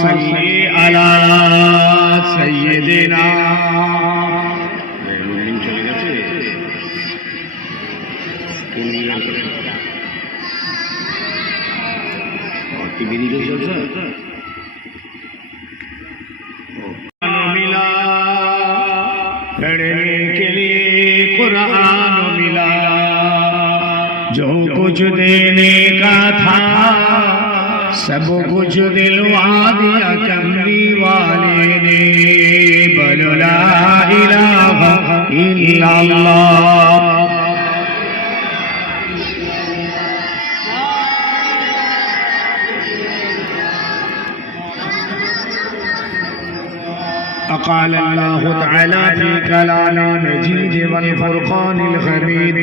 সাল্লি আলা সাইয়্যিদিনা চলে গেছে টিভি দিকে চলছে मिला पढ़ने के लिए कुरान मिला जो कुछ देने का था सब कुछ दिलवा दिया कमली वाले ने बोलो ला इलाहा इल्लल्लाह قال الله تعالى في كلام المجيد والفرقان الحميد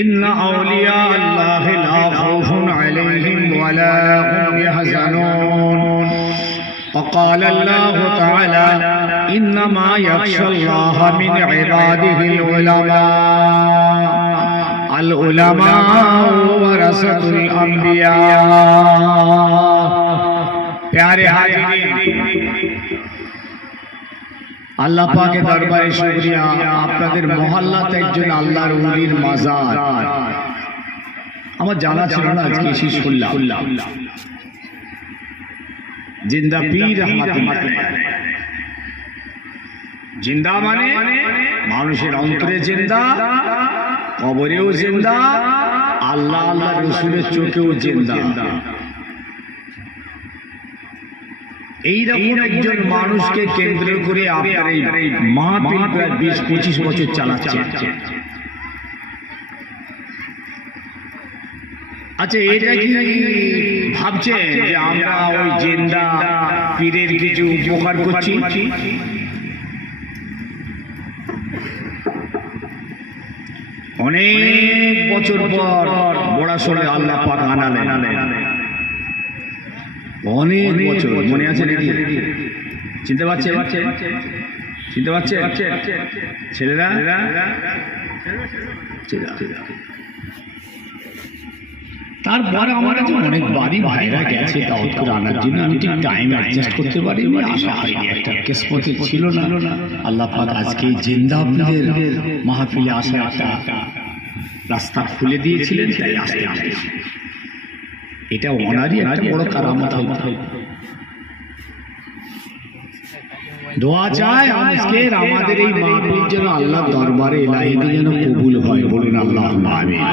إن أولياء الله لا خوف عليهم ولا هم يحزنون وقال الله تعالى إنما يخشى الله من عباده العلماء ورثة الأنبياء प्यारे हाज़िरीन আল্লাহ পাকের দরবারে শুকরিয়া আপনাদের মহল্লাতে একজন আল্লাহর ওলির মাজার আমার জানা ছিল না আজকে এসে শুনলাম জিন্দা পীর রহমাতুল্লাহ জিন্দা মানে মানুষের অন্তরে জিন্দা কবরেও জিন্দা আল্লাহ আল্লাহ রাসূলের চোখেও জিন্দা এইরকম একজন মানুষকে কেন্দ্র করে আপনার এই মাহফিল প্রায় 20-25 বছর চালাচ্ছেন। আচ্ছা এটা কি ভাবছেন যে আমরা ওই জিন্দা পীরের কিছু উপকার করছি? অনেক বছর পর বড়াসরে আল্লাহ পাক আনালেন অনেক বছর মনে আছে নাকি? চিনতে পারছে ছেলেরা তারপর আমার কাছে অনেকবারই ভাইরা গেছে দাওয়াত করে আনার জন্য, আমি ঠিক টাইম অ্যাডজাস্ট করতে পারিনি, আশা হয়নি, একটা কিসমতে ছিল না। আল্লাহ পাক আজকে জিন্দা পীরের মাহফিলে আসা একটা রাস্তা খুলে দিয়েছিলেন, তাই আসতে পেরেছি। এটা ওনারই একটা বড় কারামত। দোয়া চাই আজকের আমাদের এই মাহফিল যেন আল্লাহ দরবারে ইলাহিতে যেন কবুল হয়, বলুন আল্লাহুম্মা আমিন।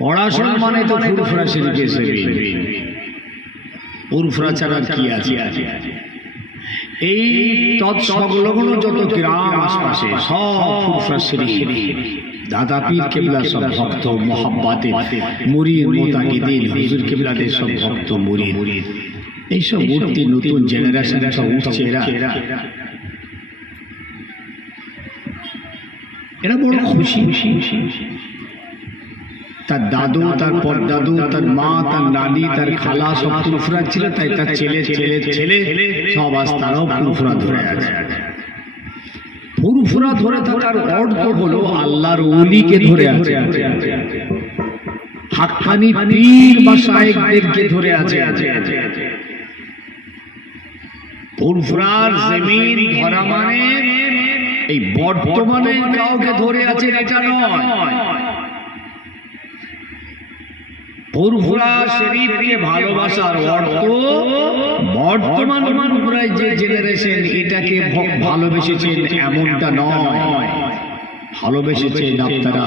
পড়াশোনা মানে তো ফুরফুরা শরীফে সবিল, ফুরফুরা ছাড়া কি আছে? এই তৎসংলগ্ন যত গ্রাম আশপাশে সব ফুরফুরা শরীফ, দাদা পীর কেবলা সব ভক্ত মোহাব্বতে মুরিদ মুতাকিদিন, হুজুর কেবলাদের সব ভক্ত মুরিদ, এইসব উঠতে নতুন জেনারেশন সব উঠছে, এরা বড় খুশি। তার দাদু, তার পরদাদু, তার মা, তার নানি, তার খালা সব ফুরফুরা ছিল, তাই তার ছেলে ছেলে ছেলে সব আজ তারাও ফুরফুরা ধরে আছে। ফুরফুরা ধরে থাকার অর্থ হলো আল্লাহর ওলিকে ধরে আছে, হাক্কানি পীর বা শায়েখদেরকে ধরে আছে। ফুরফুরার জমিন ধরা মানে এই বর্তমানে কাউকে ধরে আছে এটা নয়। ফুরফুরা শরীফকে ভালোবাসার অর্থ বর্তমান ফুরফুরায় যে জেনারেশন এটাকে ভালোবেসেছেন এমনটা নয়, ভালোবেসেছেন আপনারা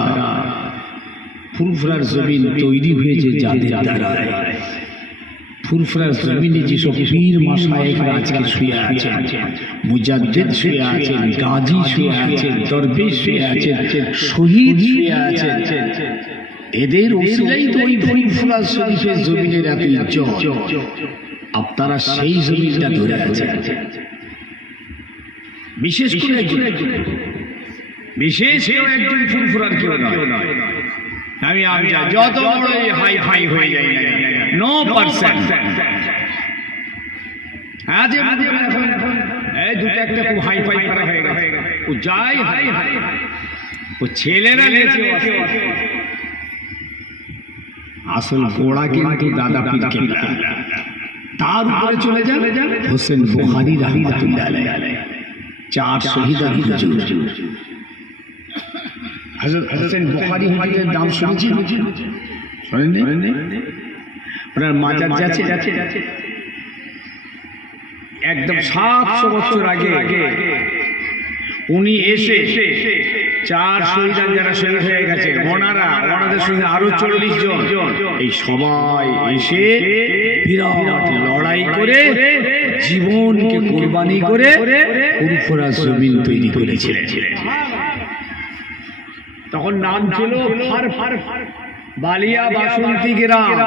ফুরফুরার জমিন তৈরি হয়েছে যাদের দ্বারা। ফুরফুরার জমিনে যেসব পীর মাশায়েখরা আজকে শুয়ে আছেন, মুজাদ্দিদ শুয়ে আছেন, গাজী শুয়ে আছেন, দরবেশ শুয়ে আছেন, শহীদ শুয়ে আছেন, এদের ওসিলাই তো ওই ফুরফুরা শরীফের জমিনের এত ইজ্জত। আপনারা সেই জমিনটা ধরে আছেন। বিশেষ করে একজন ফুরফুরার কেউ নয়, আমি যত বড় হাই ফাই হয়ে যাই নো পারসেন্ট। দুটো একটা খুব হাই ফাই করা হয়ে গেছে, ও যাই হাই হাই, ও ছেলেরা আসল গোড়া কিন্তু দাদা পীর কেবলা। তার উপরে চলে যান হোসেন বুখারী রাহমাতুল্লাহ আলাইহি, 4 শহীদা হুজুর। হযরত হোসেন বুখারী হুজুরের নাম শুনেছেন? শোনেননি? ওনার মাজার যাচ্ছে একদম 700 বছর আগে উনি এসে 4 শহীদান যারা শহীদ হয়ে গেছে ওনাদের সঙ্গে আরো 40 জন, এই সবাই এসে বিরাট লড়াই করে জীবনকে কুরবানি করে ফুরফুরা জমিন তৈরি করেছিলেন। তখন নাম ছিল বালিয়া বাসন্তী গ্রাম।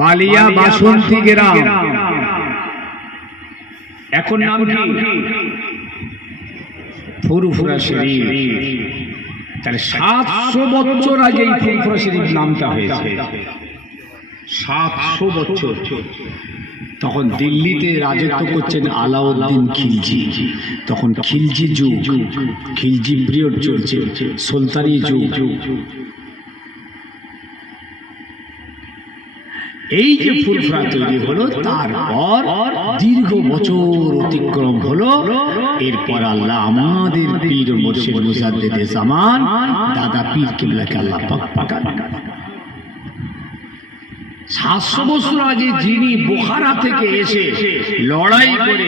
বালিয়া বাসন্তী গ্রাম এখন নাম কি? ফুরফুরা শরীফ। তাহলে 700 বছর আগে এই ফুরফুরা শরীফ নামটা হয়েছে। 700 বছর। তখন দিল্লিতে রাজত্ব করছেন আলাউদ্দিন খিলজি। তখন খিলজি যুগ, খিলজি পিরিয়ড চলছে, সুলতানি যুগ। এই যে ফুরফুরা তৈরি হলো, তারপর দীর্ঘ বছর অতিক্রম হলো। এরপর আল্লাহ আমাদের পীর মুর্শিদ মুজাদ্দিদে জামান দাদা পীর কেবলাকে আল্লাহ পাক পাঠান। 700 বছর আগে যিনি বুখারা থেকে এসে লড়াই করে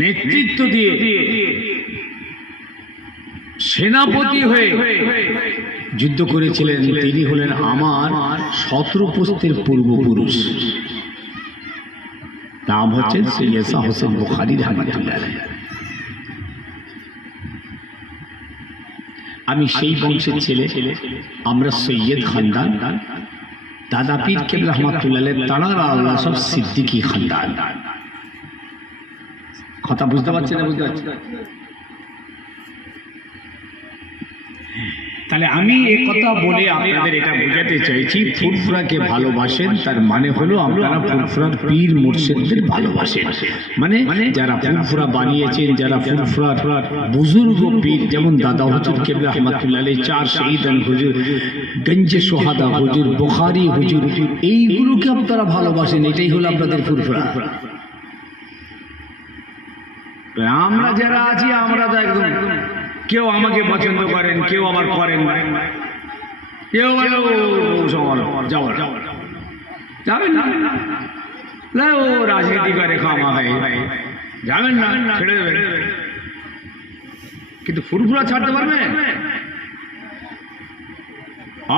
নেতৃত্ব দিয়ে সেনাপতি হয়ে যুদ্ধ করেছিলেন, তিনি হলেন আমার শত্রুপস্থের পূর্বপুরুষ। নাম হচ্ছেন সৈয়দ শাহ হোসেন বুখারী রাহমাতুল্লাহ আলাইহি। আমি সেই বংশের ছেলে, আমরা সৈয়দ খানদান। দাদা পীর কেবলা রাহমাতুল্লাহ আলাইহি তাঁর আল্লাহ সব সিদ্দিকী খানদান। কথা বুঝতে পারছেন না? বুঝতে পারছেন? তাহলে আমি এই কথা বলে আপনাদের এটা বোঝাতে চাইছি, ফুরফুরাকে ভালোবাসেন তার মানে হলো আপনারা ফুরফুরার পীর মুর্শিদদের ভালোবাসেন। মানে যারা ফুরফুরা বানিয়েছেন, যারা ফুরফুরার বুজুর্গ পীর, যেমন দাদা হুজুর কেবলা রাহমাতুল্লাহ আলাইহি, 4 শহীদান হুজুর, গঞ্জে সোহাদা হুজুর, বুখারী হুজুর, এইগুলোকে আপনারা ভালোবাসেন। এটাই হলো আপনাদের ফুরফুরা। আমরা যারা আছি, আমরা তো একদম কেউ আমাকে পছন্দ করেন, কেউ আবার করেন না, কেউ বলে যাবেন না, ও রাজনীতি করে খামা হয়, যাবেন না, ছেড়ে দেবেন। কিন্তু ফুরফুরা ছাড়তে পারবেন?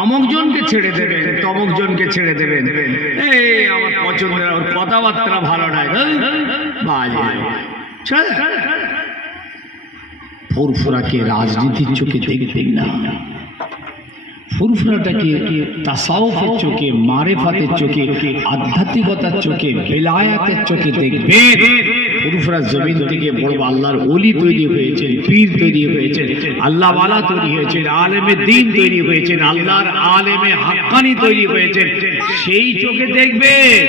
অমুক জনকে ছেড়ে দেবেন, তমুক জনকে ছেড়ে দেবেন। এই আমার পছন্দের, ওর কথাবার্তা ভালো নয়, বাজে, ছেড়ে দেবেন। ফুরফুরাকে রাজনীতির চোখে দেখবেন না, ফুরফুরাটাকে তাসাউফের চোখে, মারেফাতের চোখে, আধ্যাত্মিকতার চোখে, বেলায়াতের চোখে দেখবেন। ফুরফুরা জমিন থেকে বড় আল্লাহর ওলি তৈরি হয়েছে, পীর তৈরি হয়েছে, আল্লাহ ওয়ালা তৈরি হয়েছে, আলেমে দ্বীন তৈরি হয়েছে, আল্লাহর আলেমে হাক্কানি তৈরি হয়েছে, সেই চোখে দেখবেন।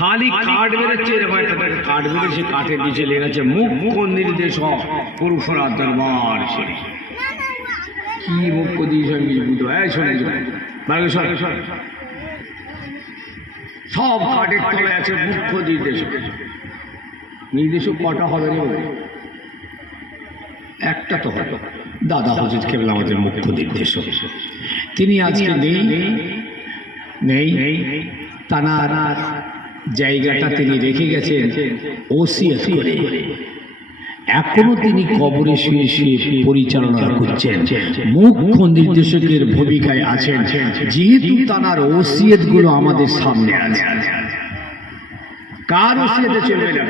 খালি কাঠ বেরোচ্ছে, এরকম একটা কাঠ বেরোচ্ছে, কাঠের নিচে লেগেছে মুখ্য নির্দেশ ফুরফুরা দরবার শরীফ। কি মুখ্য দিয়েছ আমি বুঝতে পারি? সব কাঠের তলে আছে মুখ্য নির্দেশ। নির্দেশ কটা হবে রে? একটা তো হবে। দাদা হুজুর কেবল আমাদের মুখ্য নির্দেশ। তিনি আজকে নেই, তানার জায়গাটা তিনি রেখে গেছেন ওসিয়ত করে। এখনো তিনি কবরে শুয়ে শুয়ে পরিচালনা করছেন, মুখ্য নির্দেশকের ভূমিকায় আছেন। যেহেতু তানার ওসিয়ত গুলো আমাদের সামনে আছে, কার ওসিয়তে চলবে না?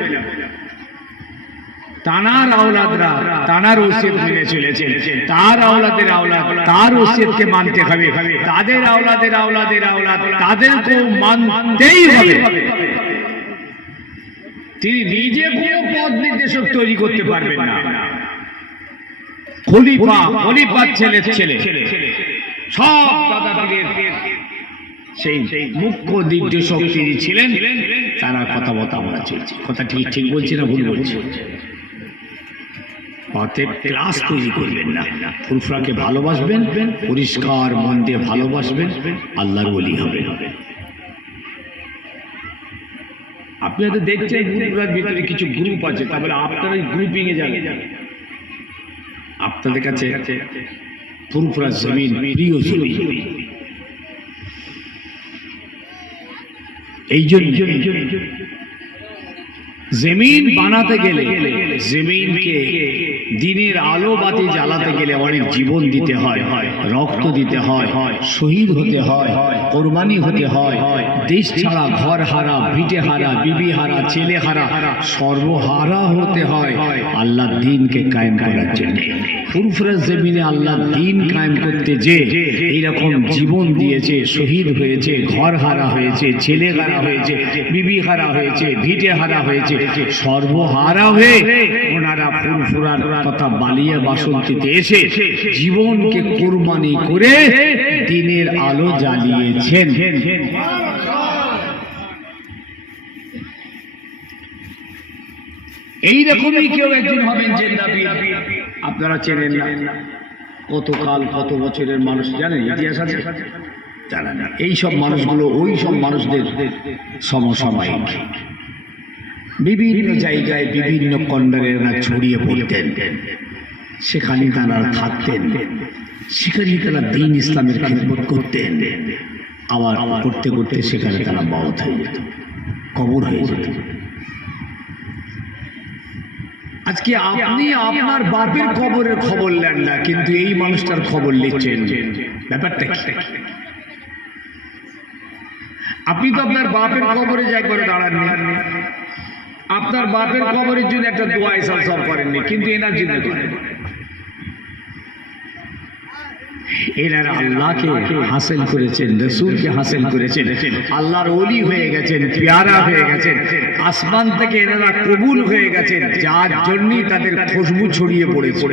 তানার আওলাদরা তানার ওসিয়ত মেনে চলেছেন, তার আওলাদের আওলাদ তার ওসিয়তকে মানতে হবে, তাদের আওলাদের আওলাদের আওলাদ তাদেরকেও মানতেই হবে। তিনি নিজে কোনো পদ নির্দেশক তৈরি করতে পারবেন না। খলিফার ছেলে সব দাদা পীরের সেই মুখ্য নির্দেশক তিনি ছিলেন, তারা কথাবার্তা আমরা চলছি। কথা ঠিক ঠিক বলছি না ভুল বলছি? অতএব ক্লাস তৈরি করবেন না, ফুরফুরাকে ভালোবাসবেন, পরিষ্কার মন দিয়ে ভালোবাসবেন, আল্লাহর ওলি হবে। আপনি হয়তো দেখছেন ফুরফুরার ভিতরে কিছু গ্রুপ আছে, তারপরে আপনারা গ্রুপিং এ যাবেন। আপনাদের কাছে ফুরফুরা জমিন প্রিয় জমিন, এই জন্য জমিন বানাতে গেলে, জমিনকে দিনের আলো বাতি জ্বালাতে গেলে অনেক জীবন দিতে হয়, রক্ত দিতে হয়, শহীদ হতে হয়, কোরবানি হতে হয়, দেশ ছাড়া ঘর হারা, ভিটে হারা, বিবি হারা, ছেলে হারা, সর্বহারা হতে হয় আল্লাহ দ্বীনকে কায়েম করার জন্য। ফুরফুরা জমিনে আল্লাহ দ্বীন কায়েম করতে যে এইরকম জীবন দিয়েছে, শহীদ হয়েছে, ঘর হারা হয়েছে, ছেলে হারা হয়েছে, বিবি হারা হয়েছে, ভিটে হারা হয়েছে, সর্বহারা হয়ে ওনারা ফুরফুরার কথা বালিয়া বাসন্তীতে এসে জীবনকে কুরবানি করে দ্বীনের আলো জ্বালিয়েছেন। এইরকমই কেউ একজন হবেন জিন্দা পীর, আপনারা চেনেন না। কতকাল কত বছরের মানুষ জানেন, ইতিহাস আছে জানা না। এইসব মানুষগুলো ওই সব মানুষদের সমসাময়িক, বিভিন্ন জায়গায় বিভিন্ন কন্ডারেরা ছড়িয়ে পড়তেন, সেখানে তারা থাকতেন, সেখানে তারা দ্বীন ইসলামের খিদমত করতেন। আবার করতে করতে সেখানে তারা বাউত হয়ে যেত, কবর হয়ে যেত। আজকে আপনি আপনার বাপের কবরের খবর নেন না, কিন্তু এই মানুষটার খবর নিচ্ছেন। ব্যাপারটা আপনি তো আপনার বাপের কবরে যাই করে দাঁড়াননি, আপনার বাপের কবরের জন্য একটা দোয়া সব করেননি, কিন্তু এনার জন্য করেন। এনারা আল্লাহকে হাসিল করেছেন, রাসূলকে হাসিল করেছেন, আল্লাহর ওলি হয়ে গেছেন, পেয়ারা হয়ে গেছেন, আসমান থেকে এনারা কবুল হয়ে গেছেন, যার জন্যই তাদের খুশবু ছড়িয়ে পড়েছে।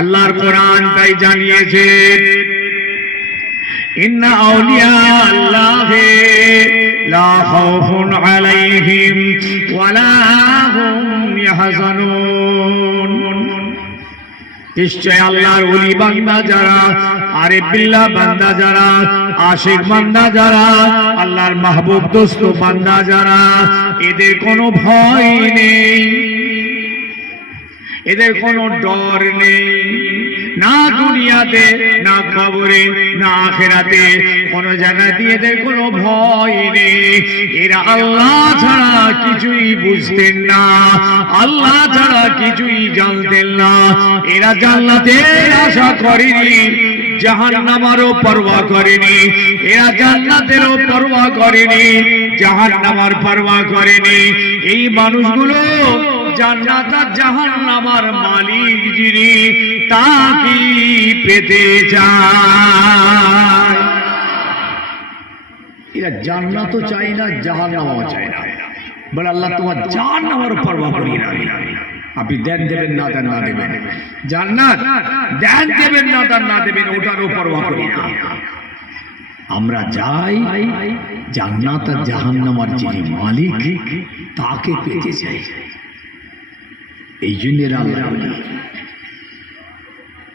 আল্লাহর কোরআন তাই জানিয়েছে, ইন্না আউলিয়া আল্লাহি লা খাউফুন আলাইহিম ওয়ালা হুম ইয়াহজানুন। নিশ্চয় আল্লাহর ওলি বান্দা যারা, আরিফ বিল্লাহ বান্দা যারা, আশিক বান্দা যারা, আল্লাহর মাহবুব দোস্ত বান্দা যারা, এদের কোনো ভয় নেই, এদের কোনো ডর নেই, না দুনিয়াতে, না কবরে, না আখিরাতে, কোন জায়গাতে এদের কোনো ভয় নেই। এরা আল্লাহ ছাড়া কিছুই বুঝতেন না, আল্লাহ ছাড়া কিছুই জানতেন না। এরা জান্নাতের আশা করেনি, জাহান্নামেরও পরোয়া করেনি। এরা জান্নাতেরও পরোয়া করেনি, জাহান্নামের পরোয়া করেনি। এই মানুষগুলো জান্নাত আর জাহান্নামের মালিক যিনি, তাকে পেতে চায়। এরা জান্নাতও চাই না, জাহান্নামও চায় না, বলে আল্লাহ তোমার জাহান্নামের পরোয়া করি না। আপনি দেন দেবেন না দেন না দেবেন, জান্নাত দেন দেবেন না দেন না দেবেন, ওটারও পরোয়া করি না। আমরা যাই জান্নাত আর জাহান্নামের যিনি মালিক, তাকে পেতে চাই। এই জন্য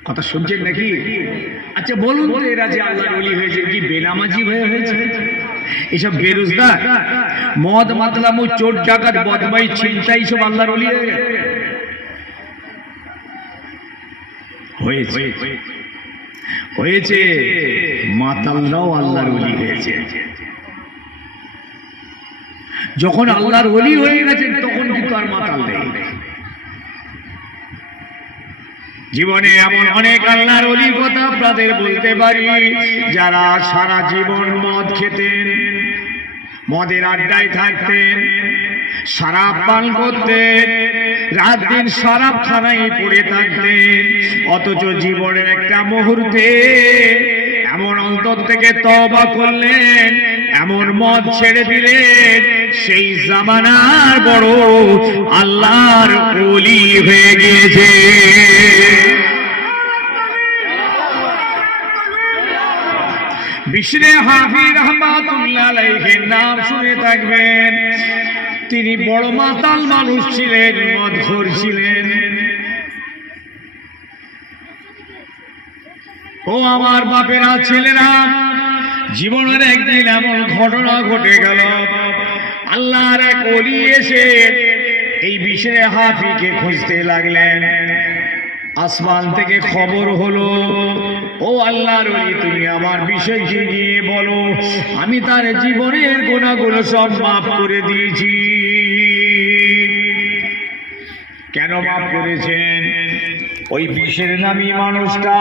কথা শুনছেন নাকি? আচ্ছা বলুন তো, এরা যে আল্লাহর ওলি হয়েছে কি বেনামাজি হয়ে হয়েছে? এসব বেরোজগার, মদ মাতলামো, চোর ডাকাত, বদমাই, ছিনতাই, সব আল্লাহর ওলি হয়েছে? হয়েছে। মাতালরাও আল্লাহর ওলি হয়েছে। যখন আল্লাহর ওলি হয়ে গেছেন তখন কিন্তু আর মাতাল নেই। জীবনে এমন অনেক আল্লাহর ওলির কথা আপনাদের বলতে পারি, যারা সারা জীবন মদ খেতেন, মদের আড্ডায় থাকতেন, শরাব পান করতেন, রাত দিন শরাব খানায় পড়ে থাকতেন, অথচ জীবনের একটা মুহূর্তে এমন অন্তর থেকে তওবা করলেন, এমন মদ ছেড়ে দিলেন, সেই জামানার বড় আল্লাহর ওলি হয়ে গিয়েছে। বিশরে হাফি রাহমাতুল্লাহ আলাইহির নাম শুনে থাকবেন। তিনি বড় মাতাল মানুষ ছিলেন, মদখোর ছিলেন। ও আমার বাপেরা, ছেলেরা, জীবনের একদিন এমন ঘটনা ঘটে গেল, আল্লাহর এক ওলি এসে এই বিশরে হাফিকে খুঁজতে লাগলেন। আসমান থেকে খবর হলো, ও আল্লাহর ওলি, তুমি আমার বিষয়কে গিয়ে বলো, আমি তার জীবনের গুনাহগুলো সব মাফ করে দিয়েছি। কেন মাফ করেছেন? ওই বিশের নামী মানুষটা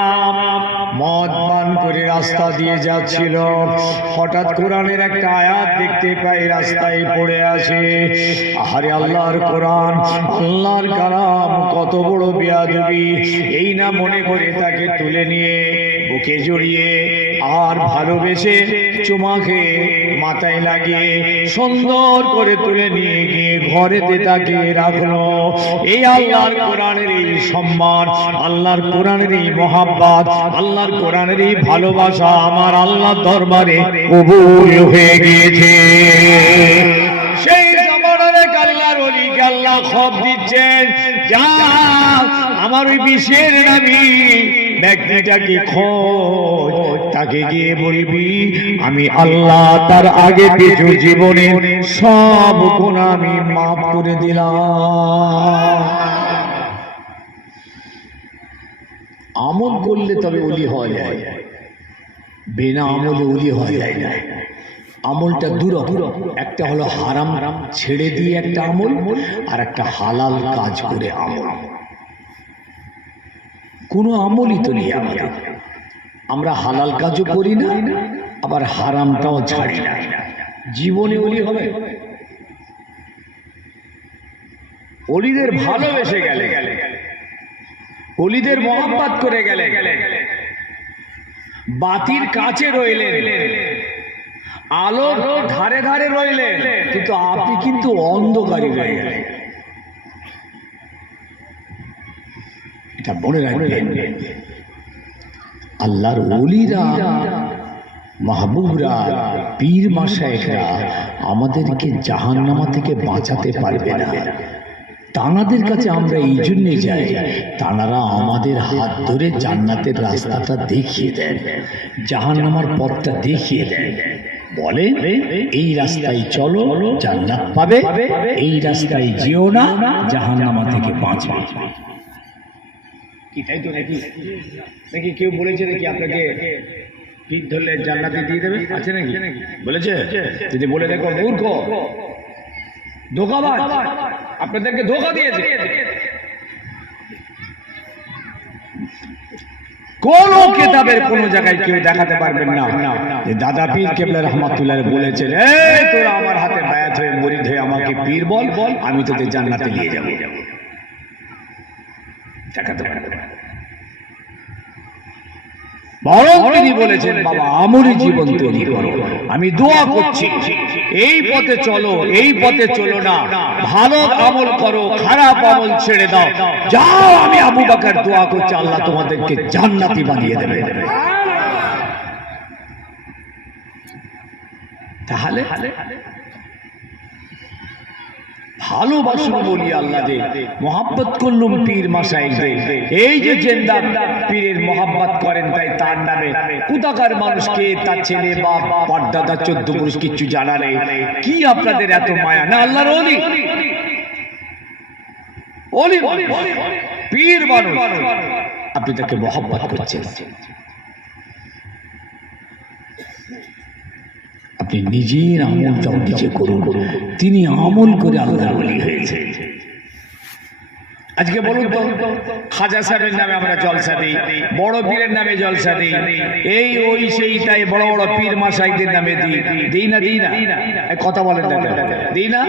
মদ পান করে রাস্তা দিয়ে যাচ্ছিল, হঠাৎ কোরআনের একটা আয়াত দেখতে পাই রাস্তায় পড়ে আছে। আরে আল্লাহর কোরআন, আল্লাহর কালাম কত বড় বেয়াদবি, এই না মনে করে তাকে তুলে নিয়ে বুকে জড়িয়ে আর ভালোবেসে চুমাকে মাথায় লাগিয়ে সুন্দর করে তুলে নিয়ে গিয়ে ঘরেতে তাকে রাখলো। এই আল্লাহর কোরআনের এই সম্মান, আল্লাহর কোরআনের এই মহাব্বত, আল্লাহর কোরআনের এই ভালোবাসা আমার আল্লাহর দরবারে কবুল হয়ে গিয়েছে। সেই জমানার আল্লাহর ওলিকে আল্লাহ খবর দিচ্ছেন, যা আমার ওই বিশের নামী ব্যক্তিটাকে খোঁজ, তাকে গিয়ে বলবি আমি আল্লাহ তার আগে পিছু জীবনের সব গুনাহ আমি মাফ করে দিলাম। আমল করলে তবে ওলি হওয়া যায়, বিনা আমলে ওলি হওয়া যায় না। আমলটা দুরকম, একটা হলো হারাম ছেড়ে দিয়ে একটা আমল, আর একটা হালাল কাজ করে আমল। কোনো আমলই তো নেই আমাদের, আমরা হালাল কাজও করি না, আবার হারামটাও ছাড়ি না। জীবনে ওলি হবে? ওলিদের ভালোবেসে গেলে, ওলিদের মহব্বত করে গেলে, বাতির কাছে রইলেন, আলোর ধারে ধারে রইলেন, কিন্তু আপনি কিন্তু অন্ধকারে রয়ে গেলেন। এটা মনে রাখবেন। আল্লাহর ওলিরা, মাহবুবরা, পীর মাশায়েখরা আমাদেরকে জাহান্নামা থেকে বাঁচাতে পারবে না। তানাদের কাছে আমরা এই জন্যে যাই, তানারা আমাদের হাত ধরে জান্নাতের রাস্তাটা দেখিয়ে দেন, জাহান্নামার পথটা দেখিয়ে দেন। বলে এই রাস্তায় চলো জান্নাত পাবে, এই রাস্তায় যেও না জাহান্নামা থেকে বাঁচবে। কি তাই তো নাকি? নাকি কেউ বলেছে নাকি আপনাকে পীর ধরলে জান্নাতে দিয়ে দেবে? আছে নাকি? বলেছে? যদি বলে দেখো মূর্খ, ধোঁকাবাজ, আপনাদেরকে ধোঁকা দিয়েছে। কোন কিতাবের কোন জায়গায় কেউ দেখাতে পারবেন না যে দাদা পীর কেবলা রহমাতুল্লাহ বলেছেন, এই তোরা আমার হাতে বায়াত হয়ে মুরিদ হয়ে আমাকে পীর বল, আমি তোদের জান্নাতে নিয়ে যাব। দেখাতে পারবেন না। বরং তিনি বলেছেন, বাবা আমলি জীবন তৈরি করো, আমি দোয়া করছি এই পথে চলো, এই পথে চলো না, ভালো আমল করো, খারাপ আমল ছেড়ে দাও, যাও। আমি আবু বকর দোয়া করছি আল্লাহ তোমাদেরকে জান্নাতি বানিয়ে দেবে। তাহলে ভালোবাসুন বলি আল্লাহ দে, মহাব্বত করলুম পীর মাশায়েখদের। এই যে জিন্দা পীরের মহাব্বত করেন, তাই তার নামে কোথাকার মানুষকে, তার ছেলে বাপ পর্দাদা 14 পুরুষ কিচ্ছু জানা নেই। কি আপনাদের এত মায়া না আল্লাহর ওলি? ওলি পীর মানুষ, আপনি তাকে মহাব্বত করছেন। আপনি নিজের আমলটাও নিজে করুন, তিনি আমল করে আল্লাহর ওলি হয়েছে। আজকে বলুন তো, খাজা সাহেবের নামে আমরা জলসা দিই, বড় পীরের নামে জলসা দিই, এই ওই সেই তাই বড় বড় পীর মাশায়েখদের নামে দিই না? দিই না? কথা বলেন না কেন? দিই না?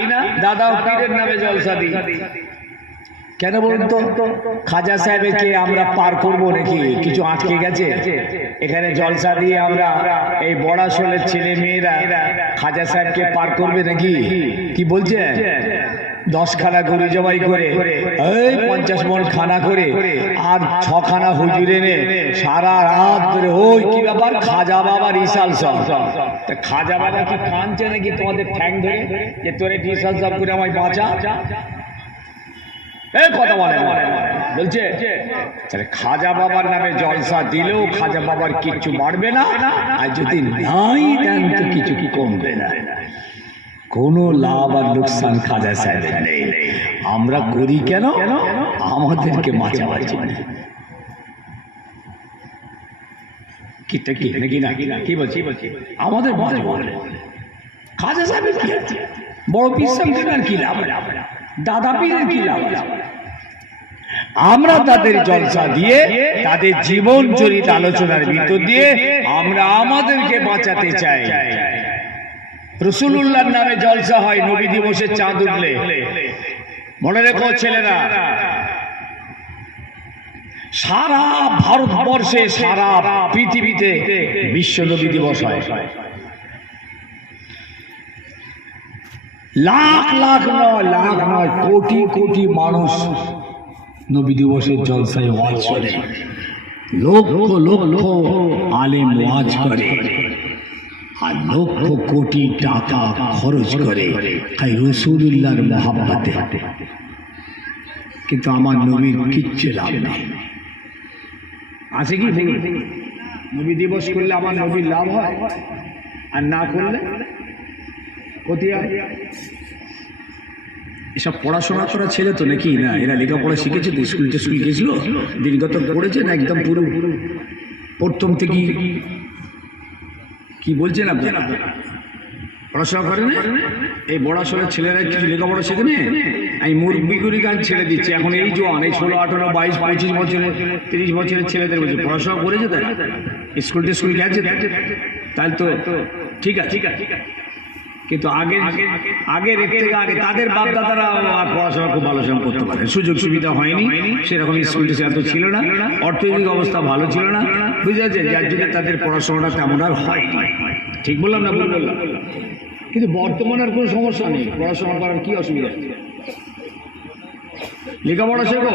দাদা পীরের নামে জলসা দিই কেন বলুন তো? খাজা সাহেবকে আমরা পার করব নাকি? কিছু আটকে গেছে এখানে জলসা দিয়ে? আমরা এই বড়াশোলের ছেলে মেয়েরা খাজা সাহেবকে পার করবে নাকি? কি বলছেন? 10 খানা গরু জবাই করে এই 50 মণ খানা করে আর 6 খানা হুজুর এনে সারা রাত ধরে ওই কি ব্যাপার খাজা বাবা রিসাল সব তা খাজা বাবা কি কাঁদছে নাকি তোমাদের ঠ্যাং ধরে যে তোরে রিসাল সব করে আমায় বাঁচা এই কথা বলে বলছে খাজা বাবার নামে জলসা দিলেও খাজা বাবার কিচ্ছু বাড়বে না আর যদি নাই দেন তো কিছু কমবে না কোনো লাভ আর লোকসান খাজা সাহেবের নেই আমরা করি কেন আমাদেরকে বাঁচাবার জন্য নাকি না কি বলছি আমাদের খাজা সাহেবের কি আছে বড় পীর কি লাভ দাদা পীরের কি লাভ আমরা তাদের জলসা দিয়ে তাদের জীবন চরিত আলোচনার ভিতর দিয়ে আমরা আমাদেরকে বাঁচাতে চাই রাসূলুল্লাহর নামে জলসা হয় নবী দিবসের চাঁদ উঠলে মনে রেখো ছেলেরা সারা ভারতবর্ষে সারা পৃথিবীতে বিশ্ব নবী দিবস হয় লাখ লাখ নয় কোটি কোটি মানুষ নবী দিবসের জলসায় ওয়াজ করে লক্ষ লক্ষ আলেম ওয়াজ করে আর লক্ষ কোটি টাকা খরচ করে তাই রাসূলুল্লাহর মহব্বতে কিন্তু আমার নবীর কিচ্ছু লাভ নেই আছে কি নবী দিবস করলে আমার নবীর লাভ হয় আর না করলে ক্ষতি হয় এসব পড়াশোনা করা ছেলে তো নাকি না এরা লেখাপড়া শিখেছে তো স্কুল গেছিল দীর্ঘত পড়েছে না একদম পুরো প্রথম থেকে কি বলছেন আপনারা পড়াশোনা করে না এই বড় আসলের ছেলেরা কিছু লেখাপড়া শেখে না আমি মুরব্বিগুলি গান ছেড়ে দিচ্ছি এখন এই জোয়ান এই 16, 18, 22, 25 বছরের 30 বছরের ছেলেদের বলছে পড়াশোনা করেছে তাই স্কুল গেছে তাহলে তো ঠিক আছে কিন্তু আগের থেকে আগে তাদের বাপদাদারা আর পড়াশোনা খুব ভালো সঙ্গে করতে পারে সুযোগ সুবিধা হয়নি সেরকম স্কুল এত ছিল না অর্থনৈতিক অবস্থা ভালো ছিল না বুঝতে পারছে যার জন্য তাদের পড়াশোনাটা তেমন আর হয়নি ঠিক বললাম না বললাম কিন্তু বর্তমানে আর কোনো সমস্যা নেই পড়াশোনা করার কি অসুবিধা লেখাপড়া শেখো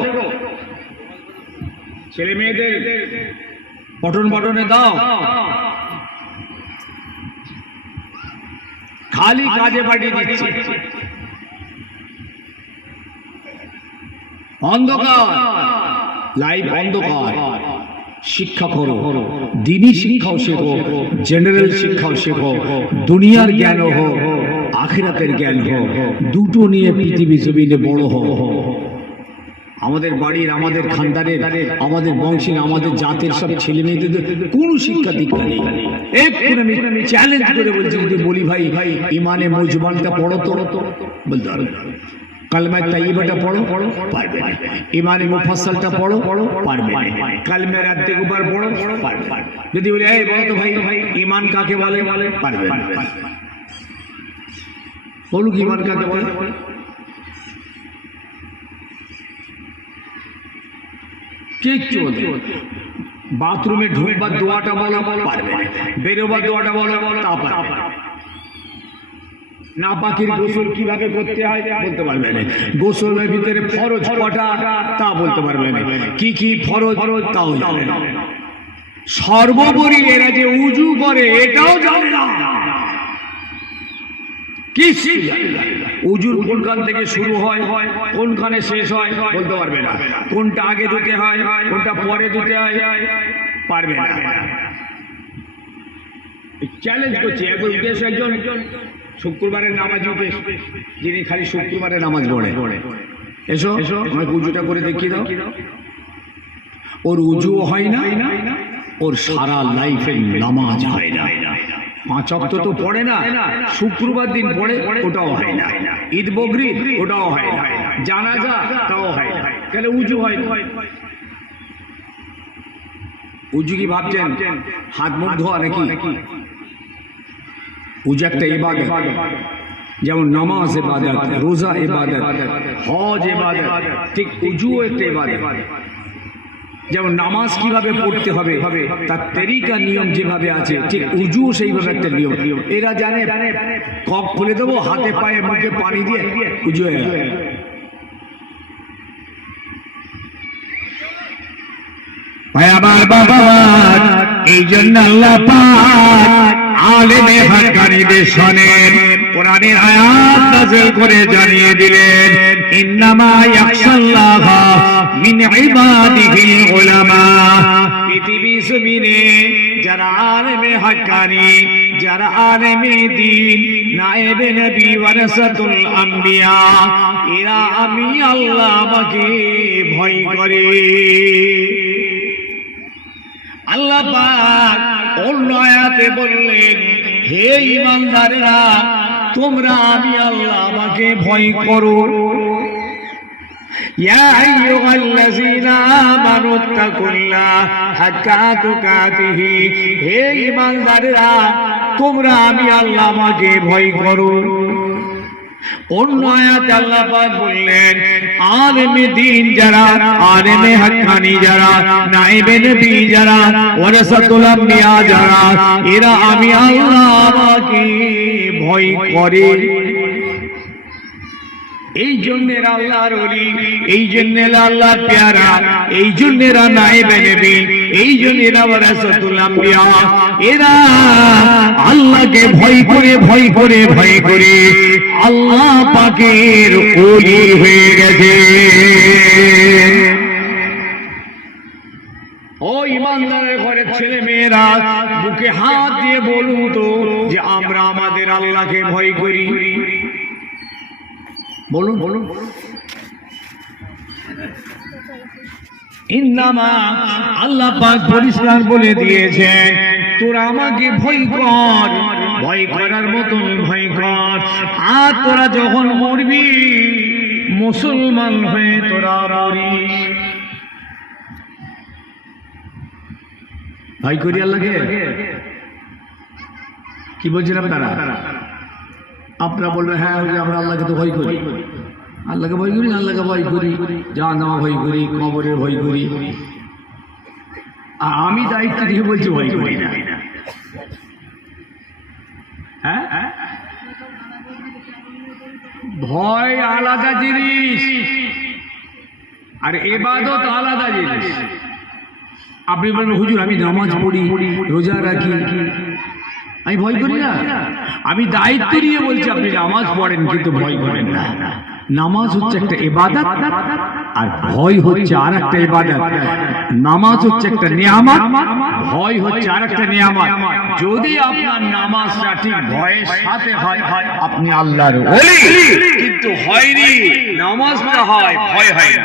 ছেলে মেয়েদের পঠন পাঠনে দাও খালি কাজে পাঠিয়ে দিচ্ছি অন্ধকার লাইফ অন্ধকার শিক্ষা করো দিনই শিক্ষাও শেখো জেনারেল শিক্ষাও শেখো দুনিয়ার জ্ঞান হোক আখিরাতের জ্ঞান হোক দুটো নিয়ে পৃথিবী জমিনে বড় হোক আমাদের বাড়ির আমাদের খানদানের আমাদের বংশের আমাদের জাতের সব ছেলে মেয়েদের কোনো শিক্ষা দীক্ষা নেই এখন আমি চ্যালেঞ্জ করে বলছি যদি বলি ভাই ইমানে মুজমানটা পড়ো তো বলতে পারবে কালমা তাইয়্যিবাটা পড়ো পারবে না ইমানে মুফাসসালটা পড়ো পারবে না কালমে রাদ্দে গুবার পড়ো পারবে যদি বলি এই বলো তো ভাই ঈমান কাকে বলে পারবে না বলুক ঈমান কাকে বলে কিচ্ছু বাথরুমে ঢুকবার দোয়াটা বলা পারবে না বেরোবার দোয়াটা বলা তা পারবে না পাখির গোসল কিভাবে করতে হয় বলতে পারবে না গোসলের ভিতরে ফরজ কটা তা বলতে পারবে না কি কি ফরজ তাও জানে না সর্বোপরি এরা যে উজু করে এটাও জানে না উজুর কোনখান থেকে শুরু হয় কোনখানে শেষ হয় বলতে পারবে না কোনটা আগে ধুতে হয় কোনটা পরে ধুতে হয় পারবে না চ্যালেঞ্জ করছি একবার উদ্দেশ্য একজন শুক্রবারের নামাজ উঠে যিনি খালি শুক্রবারের নামাজ পড়ে এসো আমাকে উজুটা করে দেখিয়ে দাও ওর উজু হয় না ওর সারা লাইফের নামাজ হয় না 5 ওয়াক্ত তো পড়ে না শুক্রবার দিন পড়ে ওটাও হয় না ঈদ বকরিদ ওটাও হয় না জানাজা তাও হয় না তাহলে উজু হয় না উজু কি ভাবছেন হাত মুখ ধোয়া নাকি উজু একটা ইবাদত যেমন নামাজ ইবাদত রোজা ইবাদত হজ ইবাদত ঠিক উজু একটা ইবাদত যেমন নামাজ কিভাবে পড়তে হবে তার তরিকা নিয়ম যেভাবে আছে, ঠিক উজু সেইভাবে একটা নিয়ম। এরা জানে কপ খুলে দেবো, হাতে পায়ে মুখে পানি দিয়ে উজু হয়ে গেল। আমার বাবা, এই জন্য আল্লাহ পাক আলেমে হাক্কানীদের শোনেন কোরআনের আয়াত নাযিল করে জানিয়ে দিলেন, ইন্নামা ইয়াখশাল্লাহ মিন ইবাদিহিল উলামা। পৃথিবী জমিনে যারা আলেমে হাক্কানী, যারা আলেমে দ্বীন, নায়েবে নবী ওয়ারাসাতুল আম্বিয়া, এরা আমি আল্লাহ আমাকে ভয় করে। আল্লাহ পাক অন্য আয়াতে বললেন, হে ঈমানদারেরা, তোমরা আমি আল্লাহ আমাকে ভয় করো। ইয়া আইয়ুহাল্লাযীনা আমানুত্তাকুল্লাহ হাক্কা তুকাতিহি, হে ঈমানদারেরা, তোমরা আমি আল্লাহ আমাকে ভয় করো। অন্য আয়াতে আল্লাহ পাক বললেন, আলেমে দ্বীন যারা, আলেমে হাক্কানী যারা, নায়েবে নবী যারা, ওয়ারাসাতুল আম্বিয়া যারা, এরা আমি আল্লাহ আমাকে ভয় করে। এই জন্য আল্লাহর ওলি, এই জন্য আল্লাহর পেয়ারা, এই জন্য নায়েবে নবী, এই জন্য ওয়ারাসাতুল আম্বিয়া, এরা আল্লাহকে ভয় করে ভয় করে ভয় করে আল্লাহ পাকের ওলি হয়ে গেছে। ও ঈমানদারের ঘরের ছেলে মেয়েরা, বুকে হাত দিয়ে বলুন তো যে আমরা আমাদের আল্লাহকে ভয় করি। বলুন বলুন। ইন্নামা, আল্লাহ পাক পরিষ্কার বলে দিয়েছেন, তোরা আমাকে ভয় কর, ভয় করার মতন ভয় কর। আর তোরা যখন মরবি, মুসলমান হয়ে তোরা মরিস। ভয় করি আল্লাহকে? কি বলছেন আপনারা? আপনারা বলবেন হ্যাঁ আমরা আল্লাহকে তো ভয় করি। আল্লাহকে ভয় করি, আল্লাহকে ভয় করি, জাহান্নামে ভয় করি, কবরের ভয় করি। আমি দায়িত্ব দিয়ে বলছি ভয় করি না। হ্যাঁ, ভয় আলাদা জিনিস আর ইবাদত আলাদা জিনিস। আপনি বলবেন হুজুর আমি নামাজ পড়ি, রোজা রাখি, আমি ভয় করি না। আমি দায়িত্ব নিয়ে বলছি আপনি নামাজ পড়েন কিন্তু ভয় করেন না। নামাজ হচ্ছে একটা ইবাদত আর ভয় হচ্ছে আর একটা ইবাদত। নামাজ হচ্ছে একটা নিয়ামত, ভয় হচ্ছে আর একটা নিয়ামত। যদি আপনার নামাজটা ঠিক ভয়ের সাথে হয়, আপনি আল্লাহর ওলি। কিন্তু হয়নি, নামাজটা হয়, ভয় হয় না।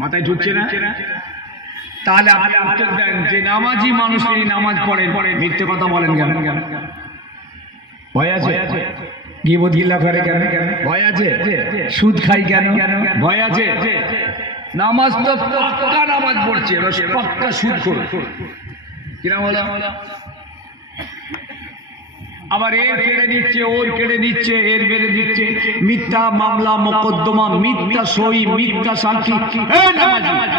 মাথায় ঢুকছে না? তাহলে আপনি উত্তর দেন যে নামাজি মানুষ তিনি নামাজ পড়েন, মিথ্যে কথা বলেন কেন? ভয় আছে? গীবত গিল্লা করে কেন? ভয় আছে? সুদ খাই কেন? ভয় আছে? নামাজ তো পাক্কা নামাজ পড়ছে, পাক্কা সুদ খোর। কিনা বলো? আবার এর কেড়ে দিচ্ছে, ওর কেড়ে দিচ্ছে, এর বেড়ে দিচ্ছে, মিথ্যা মামলা মোকদ্দমা, মিথ্যা সই, মিথ্যা সাক্ষী।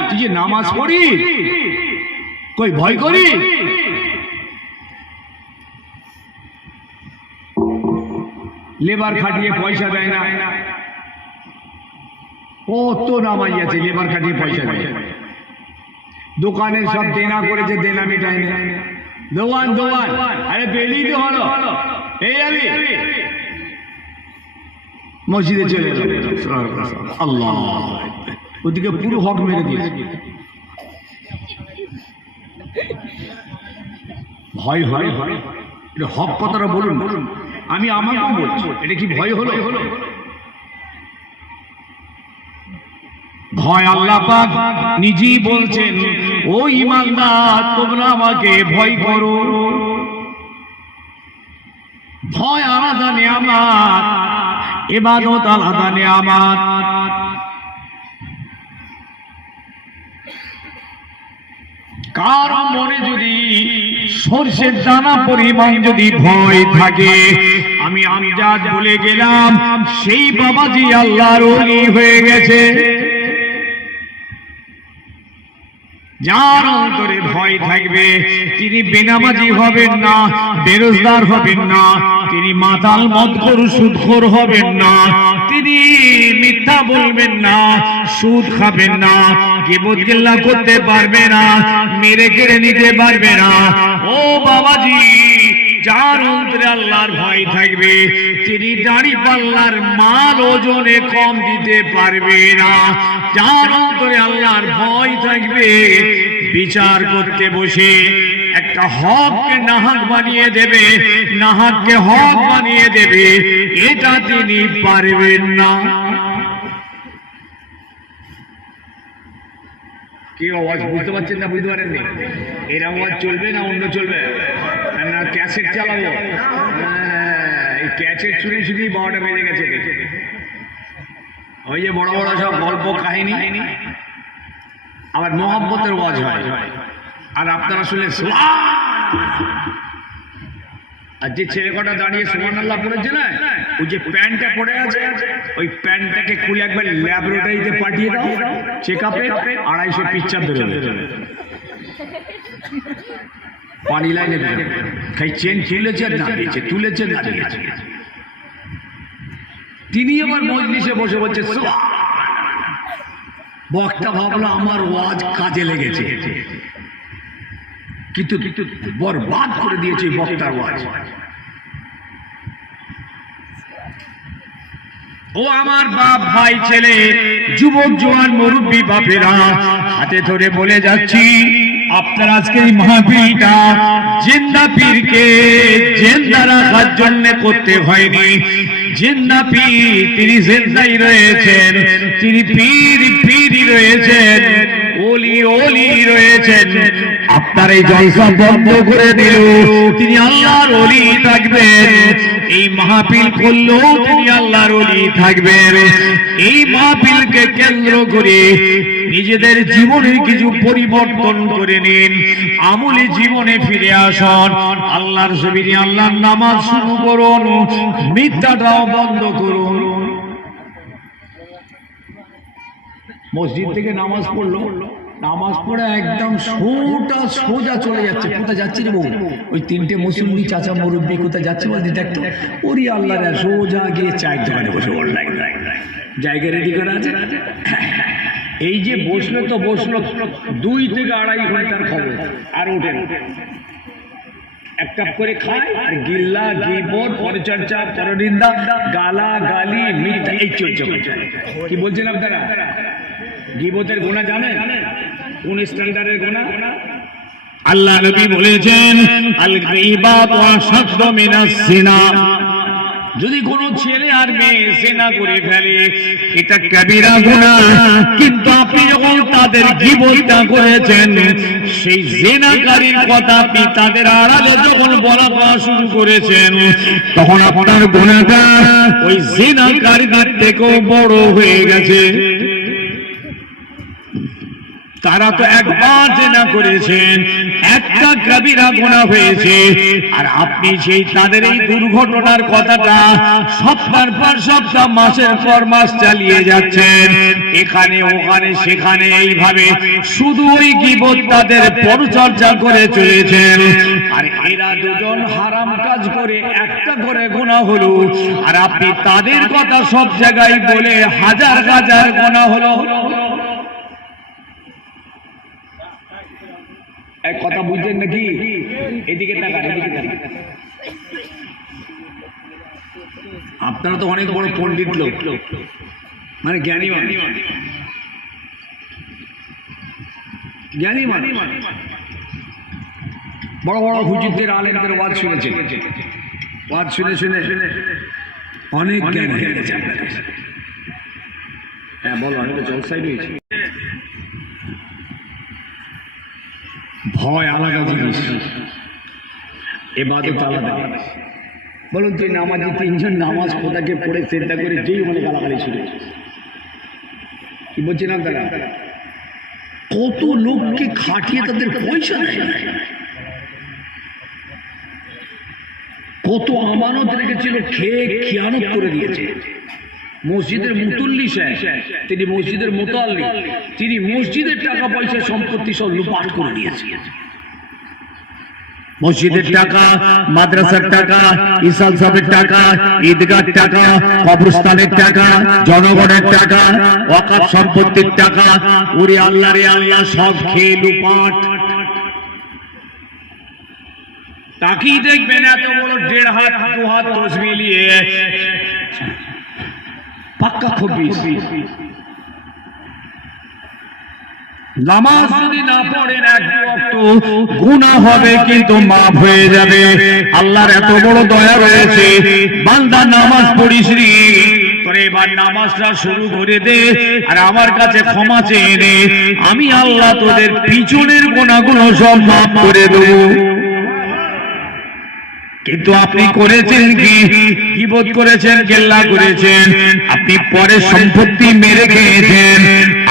তুই যে নামাজ পড়ি কই ভয় করি? লেবার খাটিয়ে পয়সা দেয় না, কত নামাই আছে লেবার খাটিয়ে পয়সা দেয়। দোকানের সব দেনা করেছে, দেনা মেটায় না। দোয়ান দোয়ান, আরে পেলেই তো হলো, এই আমি মসজিদে চলে গেল। আল্লাহ, ওদিকে পুরো হক মেরে দিয়েছে। ভয় হয়? এটা হক কথাটা বলুন, বলুন। আমি আমাকেও বলছি, এটা কি ভয় হলো? ভয় আল্লাহ পাক নিজেই বলছেন, ও ঈমানদার তোমরা আমাকে ভয় করো। ভয় আলাদা নিয়ামত, ইবাদত আলাদা নিয়ামত। কারো মনে যদি সরষের দানা পরিমাণ যদি ভয় থাকে, আমি আমজাদ বলে গেলাম সেই বাবাজি আল্লাহর ওলি হয়ে গেছে। যার অন্তরে ভয় থাকবে তিনি বেনামাজি হবেন না, বেরোজগার হবেন না, তিনি মাতাল মদখোর সুদখোর হবেন না, তিনি মিথ্যা বলবেন না, সুদ খাবেন না, গীবত গিল্লা করতে পারবে না, মেরে কেড়ে নিতে পারবে না। ও বাবাজি, যার অন্তরে আল্লাহর ভয় থাকবে তিনি দাড়ি পাল্লার মাল ওজনে কম দিতে পারবে না। যার অন্তরে আল্লাহর ভয় থাকবে বিচার করতে বসে একটা হককে নাহক বানিয়ে দেবে, নাহককে হক বানিয়ে দেবে, এটা তিনি পারবেন না। কি আওয়াজ বুঝতে পারছেন না? বুঝতে পারেননি? এর আওয়াজ চলবে না অন্য চলবে না? ক্যাসেট চালাবো? এই ক্যাসেট শুনে শুনেই 12টা বেজে গেছে। ওই যে বড় বড় সব গল্প কাহিনী, আবার মহব্বতের ওয়াজ হয়, আর আপনারা শুনে আর যে ছেলে কটা দাঁড়িয়ে সুবহানাল্লাহ পড়েছে না, ওই যে প্যান্টটা পড়ে আছে, ওই প্যান্টটাকে খুলে একবার ল্যাবরেটরিতে পাঠিয়ে দাও, চেক আপে 250 পিকচার ধরে দেবে, পানি লাইনে খাই চেন তুলেছে না দিয়েছে, তুলেছে না দিয়েছে। তিনি আবার মজলিসে বসে বলছে বক্তা ভাবলো আমার ওয়াজ কাজে লেগেছে, কিন্তু বরবাদ করে দিয়েছে বক্তার ওয়াজ। ও আমার বাপ ভাই ছেলে, যুবক জওয়ান মুরব্বী বাপেরা, হাতে ধরে বলে যাচ্ছি, আপনার আজকে এই মাহফিলটা জিন্দা পীরকে জিন্দা রাখার জন্য করতে হয়নি। জিন্দা পীর তিনি জিন্দাই রয়েছেন, তিনি পীর পীরই রয়েছেন, ওলি ওলি রয়েছেন। আপনার এই জলসা বন্ধ করে দিল, তিনি আল্লাহর ওলি থাকবেন। এই মাহফিল করলেও তিনি আল্লাহর ওলি থাকবেন। এই মাহফিলকে কেন্দ্র করে নিজেদের জীবনের কিছু পরিবর্তন করে নিন, আমলি জীবনে ফিরে আসুন, আল্লাহর জমিনে আল্লাহর নামাজ শুরু করুন, মিথ্যাটাও বন্ধ করুন। মসজিদ থেকে নামাজ পড়লো, নামাজ পড়ে একদম সোজা চলে যাচ্ছে। কোথায় যাচ্ছি রে বউ? ওই 3টে মুসল্লি চাচা মুরব্বী কোথায় যাচ্ছে বলতে দেখতো, ওরি আল্লাহ রে, সোজা গিয়ে চায়ের দোকানে বসে পড়ল। জায়গা রেডি করা আছে, এই যে বসলো তো বসলো 2 থেকে 2.5 ঘন্টার খবর, আর ওঠে না। এক কাপ করে খায় আর গিল্লা গীবত পরচর্চা পরনিন্দা গালা গালি মিথ্যা এই চলছে। কি বলছেন আপনারা? গীবতের গুনাহ জানেন? কোন স্ট্যান্ডার্ডের গুনাহ? আল্লাহ নবী বলেছেন আল গীবাতু আশাদ্দু মিনাস জিনা। যদি কোনো ছেলে আর মেয়ে জিনা করে ফেলে এটা কবিরা গুনাহ, কিন্তু আপনি যখন তাদের গীবতটা করেছেন, সেই জিনাকারীর কথা আপনি তাদের আড়ালে যখন বলা শুরু করেছেন, তখন আপনার গুনাহটা ওই জিনাকারীদের থেকেও বড় হয়ে গেছে। তারা তো একবার জিনা করেছেন, একটা কবিরা গুনাহ হয়েছে, আর আপনি সেই তাদের এই দুর্ঘটনার কথাটা সপ্তাহের পর সপ্তাহ মাসের পর মাস চালিয়ে যাচ্ছেন, এখানে ওখানে সেখানে এইভাবে শুধু ওই গীবত তাদের পরিচর্যা করে চলেছেন। আর এরা দুজন হারাম কাজ করে একটা করে গুনাহ হলো, আর আপনি তাদের কথা সব জায়গায় বলে হাজার হাজার গুনাহ হলো। কথা বুঝছেন নাকি? এদিকে তাকান, এদিকে তাকান। আপনারা তো অনেক বড় পণ্ডিত লোক, মানে জ্ঞানী মান, জ্ঞানী মান, বড় বড় হুজুরদের আলেমদের ওয়াজ শুনেছেন, ওয়াজ শুনে শুনে অনেক জ্ঞান হয়ে গেছে আপনাদের। হ্যাঁ বলো, আমি তো জলসাই রয়েছি। ভয় আলাদা জিনিস, ইবাদত আলাদা। বলুন তুই নামাজি 3 জন নামাজ খোদাকে পড়ে চিন্তা করে যেই মনে গালাগালি শুরু। কি বলছেন আপনারা? কত লোককে খাটিয়ে তাদের পয়সা দেয়, কত আমানত রেখেছিল, খেয়ে খিয়ানত করে দিয়েছে। মসজিদের মুতুল্লি সাহেব, তিনি মসজিদের মোতাল্লি, তিনি মসজিদের টাকা পয়সা সম্পত্তি সব লুপাট করে নিয়েছেন। মসজিদের টাকা, মাদ্রাসার টাকা, ইসাল সাহেবের টাকা, ঈদগাহর টাকা, কবরস্থানের টাকা, জনগণের টাকা, ওয়াকফ সম্পত্তির টাকা, ওরে আল্লাহ রে আল্লাহ, সব খেয়ে লুপাট। তাকিয়ে দেখবেন এত বড় 1.5 হাত 2 হাত তসবিহ নিয়ে পাক্কা খবিস। নামাজ যদি না পড়েন এক ওয়াক্ত গুনাহ হবে, কিন্তু মাফ হয়ে যাবে। আল্লাহর এত বড় দয়া রয়েছে, বান্দা নামাজ পড়িস রে, তোরে এবার নামাজটা শুরু করে দে আর আমার কাছে ক্ষমা চেয়ে নে, আমি আল্লাহ তোদের পিছনের গুনাহগুলো সব মাফ করে দেবো। কিন্তু আপনি করেছেন কি? গীবত করেছেন, গেল্লা করেছেন, আপনি পরে সম্পত্তি মেরে খেয়েছেন,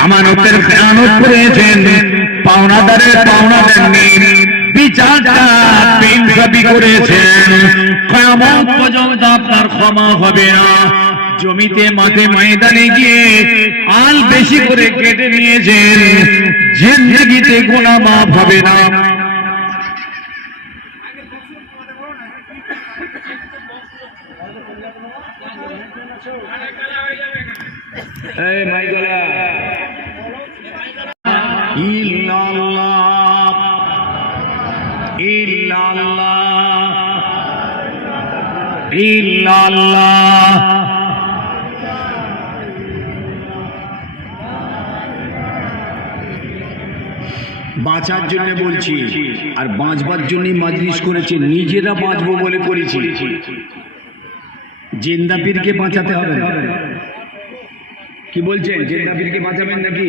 আমানতের খেয়ানত করেছেন, পাওনাদারের পাওনা দেননি, বিচারটা বেইনসাফি করেছেন, কিয়ামত পর্যন্ত আপনার ক্ষমা হবে না। জমিতে মাঠে ময়দানে গিয়ে আল বেশি করে কেটে নিয়েছেন, জিন্দেগিতে গুনাহ মাফ হবে না। এই মাইগলা ইল্লাল্লাহ ইল্লাল্লাহ ইল্লাল্লাহ। বাঁচার জন্য বলছি, আর বাঁচবার জন্যই মাজলিস করেছে, নিজেরা বাঁচবো বলে করেছি। জিন্দা পীরকে বাঁচাতে হবে না। কি বলছেন? জিন্দা পীরকে বাঁচাবেন নাকি?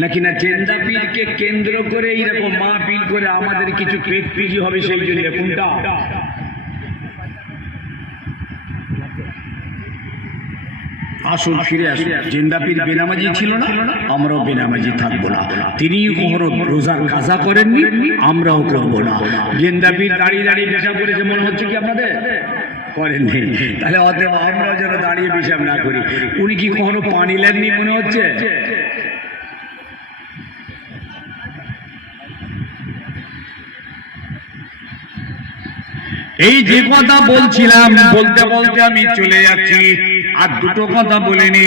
নাকি না জিন্দা পীরকে কেন্দ্র করে এইরকম মাহফিল করে আমাদের কিছু পেট পিজি হবে সেই জন্য? কোনটা? আসুন, ফিরে আসুন। জিন্দা পীর বেনামাজি ছিল না, আমরাও বেনামাজি থাকবো না। তিনি কখনো রোজার কাজা করেননি, আমরাও করবো না। জিন্দা পীর দাঁড়িয়ে দাঁড়িয়ে পেশাব করেছে মনে হচ্ছে কি আপনাদের? করেননি। তাহলে অতএব আমরাও যেন দাঁড়িয়ে পেশাব না করি। উনি কি কখনো পানি নেননি মনে হচ্ছে? এই যে কথা বলছিলাম, বলতে বলতে আমি চলে যাচ্ছি, আর দুটো কথা বলে নি।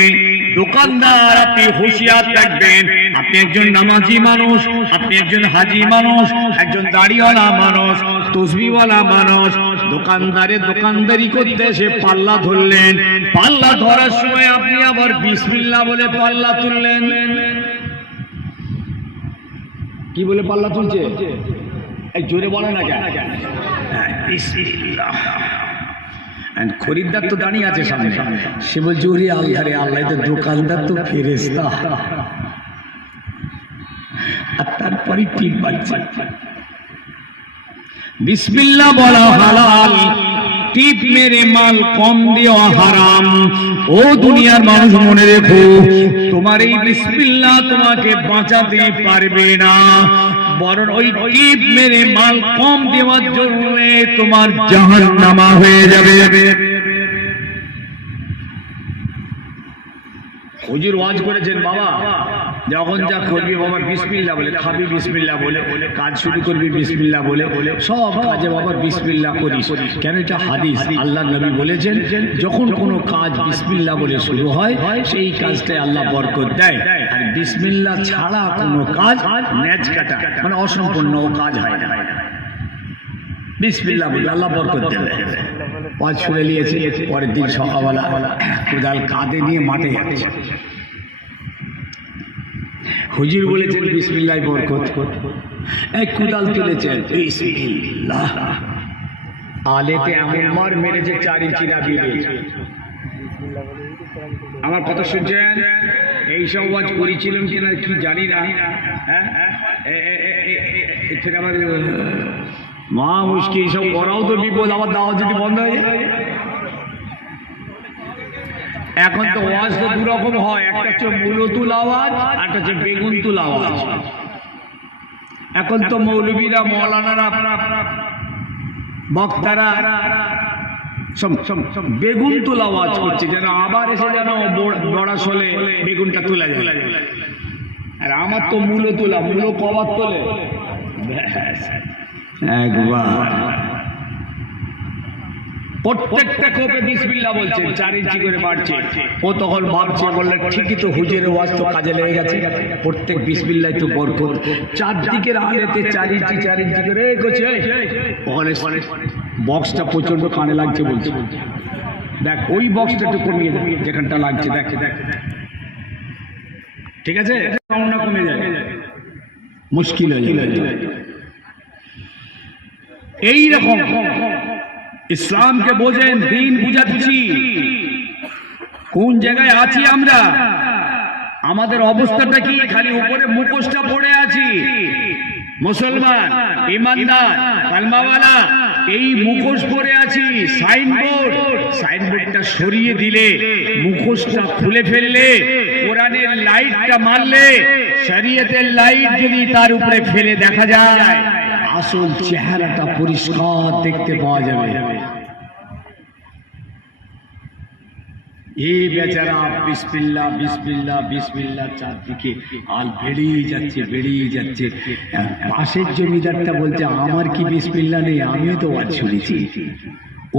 দোকানদার, আপনি হুঁশিয়ার থাকবেন। আপনি একজন নামাজি মানুষ, আপনি একজন হাজি মানুষ, একজন দাড়িওয়ালা মানুষ, তসবিহওয়ালা মানুষ। দোকানদারে দোকানদারি করতে এসে পাল্লা ধরলেন, পাল্লা ধরার সময় আপনি আবার বিসমিল্লাহ বলে পাল্লা তুললেন। কি বলে পাল্লা তুলছে? এই জোরে বলে না কেন? খরিদ্দার তো দাঁড়িয়ে আছে সামনে, সে বলছে ওরে আল্লাহ রে আল্লাহ, তো দোকানদার তো ফেরেশতা। আর তারপরে টিপ বাজছে। বিসমিল্লাহ বলা হালাল, টিপ মেরে মাল কম দেওয়া হারাম। ও দুনিয়ার মানুষ মনে রেখো, তোমার এই বিসমিল্লাহ তোমাকে বাঁচাতে পারবে না, বরং ওই টিপ মেরে মাল কম দেওয়ার জন্য তোমার জাহান্নামা হয়ে যাবে। হুজুর ওয়াজ করেছেন, বাবা যখন যা করবি বাবা বিসমিল্লাহ বলে, খাবি বিসমিল্লাহ বলে, কাজ শুরু করবি বিসমিল্লাহ বলে, সব কাজে বাবা বিসমিল্লাহ করিস। কেন? এটা হাদিস, আল্লাহ নবী বলেছেন যখন কোনো কাজ বিসমিল্লাহ বলে শুরু হয় সেই কাজটাই আল্লাহ বরকত দেয়। আর বিসমিল্লাহ ছাড়া কোনো কাজ ন্যাচ কাটা মানে অসম্পূর্ণ কাজ হয় না। বিসমিল্লাহ বলে আল্লাহ বরকত দেবে। ওয়াজ শুনে নিয়েছে, পরের দিন সকালবেলা কোদাল কাঁধে নিয়ে মাঠে যাচ্ছে। হুজুর বলেছেন বিসমিল্লাহ বরকত, এক কোদাল তুলেছেন বিসমিল্লাহ, আলেতে এমন মার মেরেছে 4 ইঞ্চি না বেরিয়েছে। আমার কথা শুনছেন? এইসব ওয়াজ করেছিলাম কিনা কি জানি না। হ্যাঁ, এখানে আমার মা মুশকিল, এইসব করাও তো বিপদ। আমার দাওয়াত যদি বন্ধ হয়ে যায়। এখন তো ওয়াজ তো দুরকম হয়, একটা হচ্ছে মূলতুল আওয়াজ, একটা হচ্ছে বেগুনতুল আওয়াজ। এখন তো মৌলবীরা, মৌলানারা, বক্তারা বেগুন তোলা আওয়াজ করছে, যেন আবার এসে যেন বড়া শোলে বেগুনটা তোলা যায়। আর আমার তো মূলো তোলা, মূলো কবার তোলে একবার। প্রত্যেকটা কোপে বিসমিল্লাহ বলছে, 4 ইঞ্চি করে বাড়ছে। ও তখন ভাবছে, বললে ঠিকই তো, হুজুরের ওয়াজ তো কাজে লেগে গেছে। প্রত্যেক বিসমিল্লাহ তো বরকত, চারদিকের আলেতে 4 ইঞ্চি 4 ইঞ্চি করে করছে। ওখানে বক্সটা প্রচন্ড কানে লাগছে, বলছে দেখ ওই বক্সটা একটু কমিয়ে দেখ, যেখানটা লাগছে দেখ দেখ, ঠিক আছে, সাউন্ডটা কমে যায়, মুশকিল হয়ে যায়। এইরকম ইসলামকে বোঝেন, দিন বুঝাচ্ছি, কোন জায়গায় আছি আমরা, আমাদের অবস্থাটা কি, খালি উপরে মুখোশটা পড়ে আছি। মুসলমান, ইমানদার, কালমাওয়ালা, এই মুখোশ পরে আছি। সাইনবোর্ডটা সরিয়ে দিলে, মুখোশটা খুলে ফেললে, কোরআনের লাইটটা মারলে, শরীয়তের লাইট যদি তার উপরে ফেলে দেখা যায়, আসল চেহারাটা পরিষ্কার দেখতে পাওয়া যাবে। এই বেচারা বিসমিল্লাহ বিসমিল্লাহ বিসমিল্লাহ, চারদিকে আল বেড়েই যাচ্ছে বেড়েই যাচ্ছে। পাশের জমিদারটা বলছে, আমার কি বিসমিল্লাহ নেই, আমিও তো আজ শুনেছি।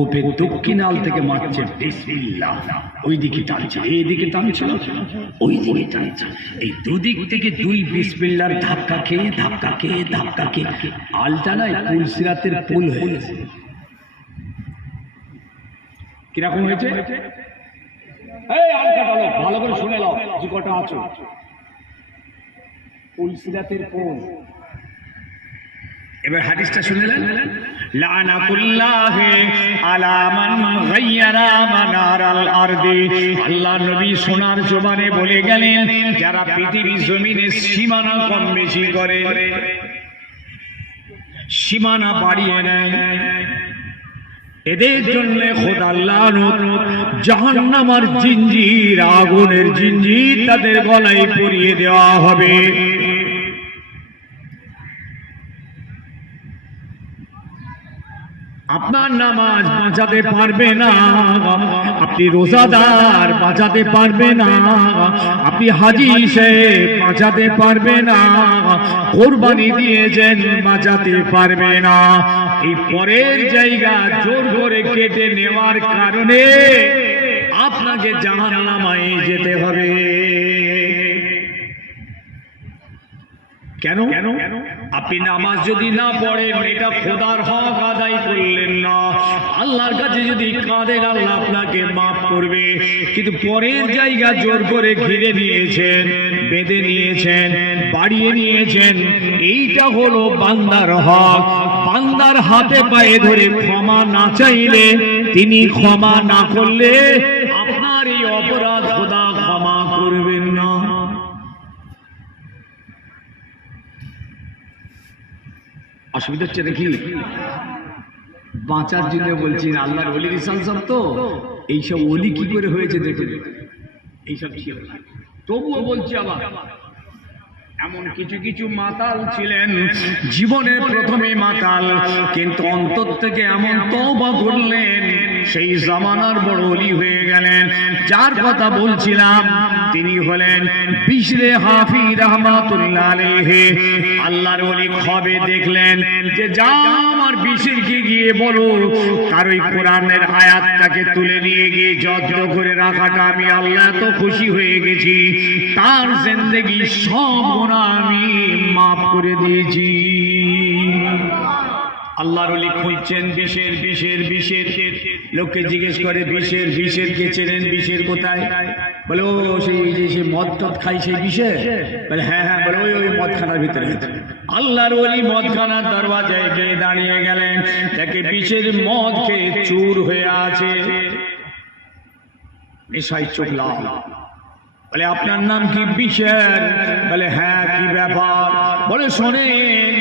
ওপে দক্ষিণ আল থেকে মারছে বিসমিল্লাহ, ওই দিকে টানছে, এইদিকে টানছে, ওই দিকে টানছে, এই দুদিক থেকে দুই বিসমিল্লার ধাক্কা খেয়ে ধাক্কা খেয়ে ধাক্কা খেয়ে আলটা নয়, পুলসিরাতের পুল হয়ে গেছে। কিরকম হয়েছে? এই আলটা বলো, ভালো করে শুনে নাও, যে কটা আছো, পুলসিরাতের পুল। এবার হাদিসটা শুনলেন, লানাতুল্লাহি আলা মান গায়্যারা মানারাল আরদি। আল্লাহ নবী সোনার জবানে বলে গেলেন, যারা পৃথিবীর জমিনে সীমানা কম বেশি করে, সীমানা বাড়িয়ে নেয়, এদের জন্য খোদা লানত, জাহান্নামের জিঞ্জির, আগুনের জিঞ্জির তাদের গলায় পরিয়ে দেওয়া হবে। আপনার নামাজ বাঁচাতে পারবে না, আপনি রোজাদার বাঁচাতে পারবে না, আপনি হাজী সাহেব বাঁচাতে পারবে না, কোরবানি দিয়েছেন বাঁচাতে পারবে না। এই পরের জায়গা জোর করে কেটে নেওয়ার কারণে আপনাকে জাহান্নামে যেতে হবে। কেন? আপনি নামাজ যদি না পড়েন, এটা খোদার হক আদায় করলেন না। আল্লাহর কাছে যদি কাঁদেন, আল্লাহ আপনাকে মাফ করবে। কিন্তু পরের জায়গা জোর করে ঘিরে নিয়েছেন, বেঁধে নিয়েছেন, বাড়িয়ে নিয়েছেন, এইটা হলো বান্দার হক। বান্দার হাতে পায়ে ধরে ক্ষমা না চাইলে, তিনি ক্ষমা না করলে, আপনার এই অপরাধ খোদা ক্ষমা করবেন না। অসুবিধা হচ্ছে দেখি, বাঁচার জন্য বলছি, আল্লাহর ওলির ইনসান তো, এইসব ওলি কি করে হয়েছে দেখুন, এইসব ছিল না। তবুও বলছি, আবার এমন কিছু কিছু মাতাল ছিলেন, জীবনের প্রথমে মাতাল, কিন্তু অন্তর থেকে এমন তওবা করলেন, সেই জামানার বড় ওলি হয়ে গেলেন। যার কথা বলছিলাম, তিনি হলেন বিশরে হাফি রাহমাতুল্লাহ আলাইহি। আল্লাহর ওলি খবে দেখলেন যে, যা আমার বিশরকে গিয়ে বলো, তার ওই কোরআনের আয়াতটাকে তুলে নিয়ে গিয়ে যত্ন করে রাখাটা আমি আল্লাহ তো খুশি হয়ে গেছি, তার জিন্দেগি সব গুনাহ আমি মাফ করে দিয়েছি। আল্লাহর ওলি খুঁজছেন বিশের। লোককে জিজ্ঞেস করে, বিশের কে চেনেন, বিশের কোথায়? বলে, ও সেই মদ টদ খাই, সেই বিশের? বলে, হ্যাঁ। বলে, ওই মদখানার ভিতরে। আল্লাহর ওলি মদখানার দরওয়াজায় গিয়ে দাঁড়িয়ে গেলেন, তাকে বিশের মদ খেয়ে চুর হয়ে আছে, নেশায় চোখ লাল। বলে, আপনার নাম কি? বিশের। বলে, হ্যাঁ, কি ব্যাপার? বলে, শোনেন,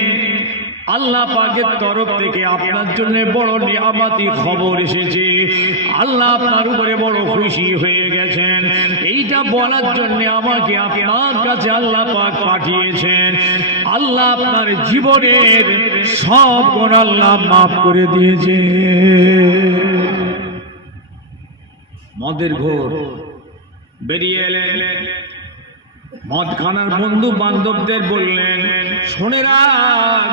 আল্লাহ পাকের তরফ থেকে আপনার জন্য বড় নিয়ামতি খবর এসেছে, আল্লাহ আপনার উপরে বড় খুশি হয়ে গেছেন। এইটা বলার জন্য আমাকে আপনার কাছে আল্লাহ পাক পাঠিয়েছেন। আল্লাহ আপনার জীবনের সব গুনাহ আল্লাহ মাফ করে দিয়েছে। মদের ঘোর, বেরিয়ে এলেন। মদখানার বন্ধু বান্ধবদের বললেন, শোনে রাখ,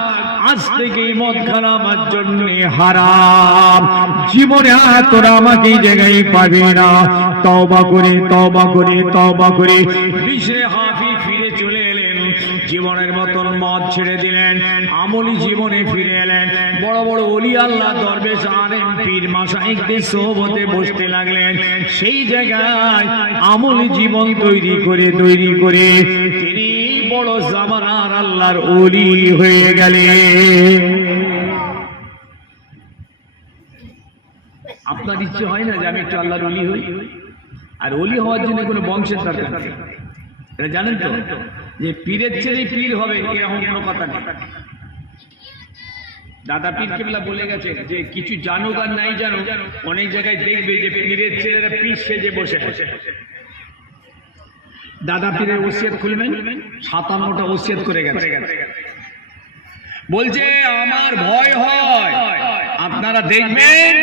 আজ থেকেই মদখানা আমার জন্য হারাম, জীবনে আর তোরা আমাকে এই জায়গায় পাবে না। তওবা করে তওবা করে তওবা করে বিশরে হাফি ফিরে চলে এলেন, জীবনের মতন মদ ছেড়ে দিলেন, আমলি জীবনে ফিরে এলেন। বড় বড় ওলি আল্লাহ, দরবেশ, আলেম, পীর, মাশাইখদের সোহবতে বসতে লাগলেন। সেই জায়গায় আমলি জীবন তৈরি করে তিনি বড় জামানার আল্লাহর ওলি হয়ে গেলেন। আপনার ইচ্ছে হয় না যে আমি একটু আল্লাহর ওলি হই? আর ওলি হওয়ার জন্য কোনো বংশের দরকার নেই। এটা জানেন তো যে পীরের ছেলে পীর হবে এরকম কোনো কথা নেই। দাদা পীর কেবলা বলে গেছে যে কিছু জানুক আর নাই জানুক, অনেক জায়গায় দেখবে যে পীরের ছেলেরা পীর সেজে বসে আছে। দাদা পীরের ওসিয়ত খুলবেন, 57টা ওসিয়ত করে গেছে। বলছে আমার ভয় হয়, আপনারা দেখবেন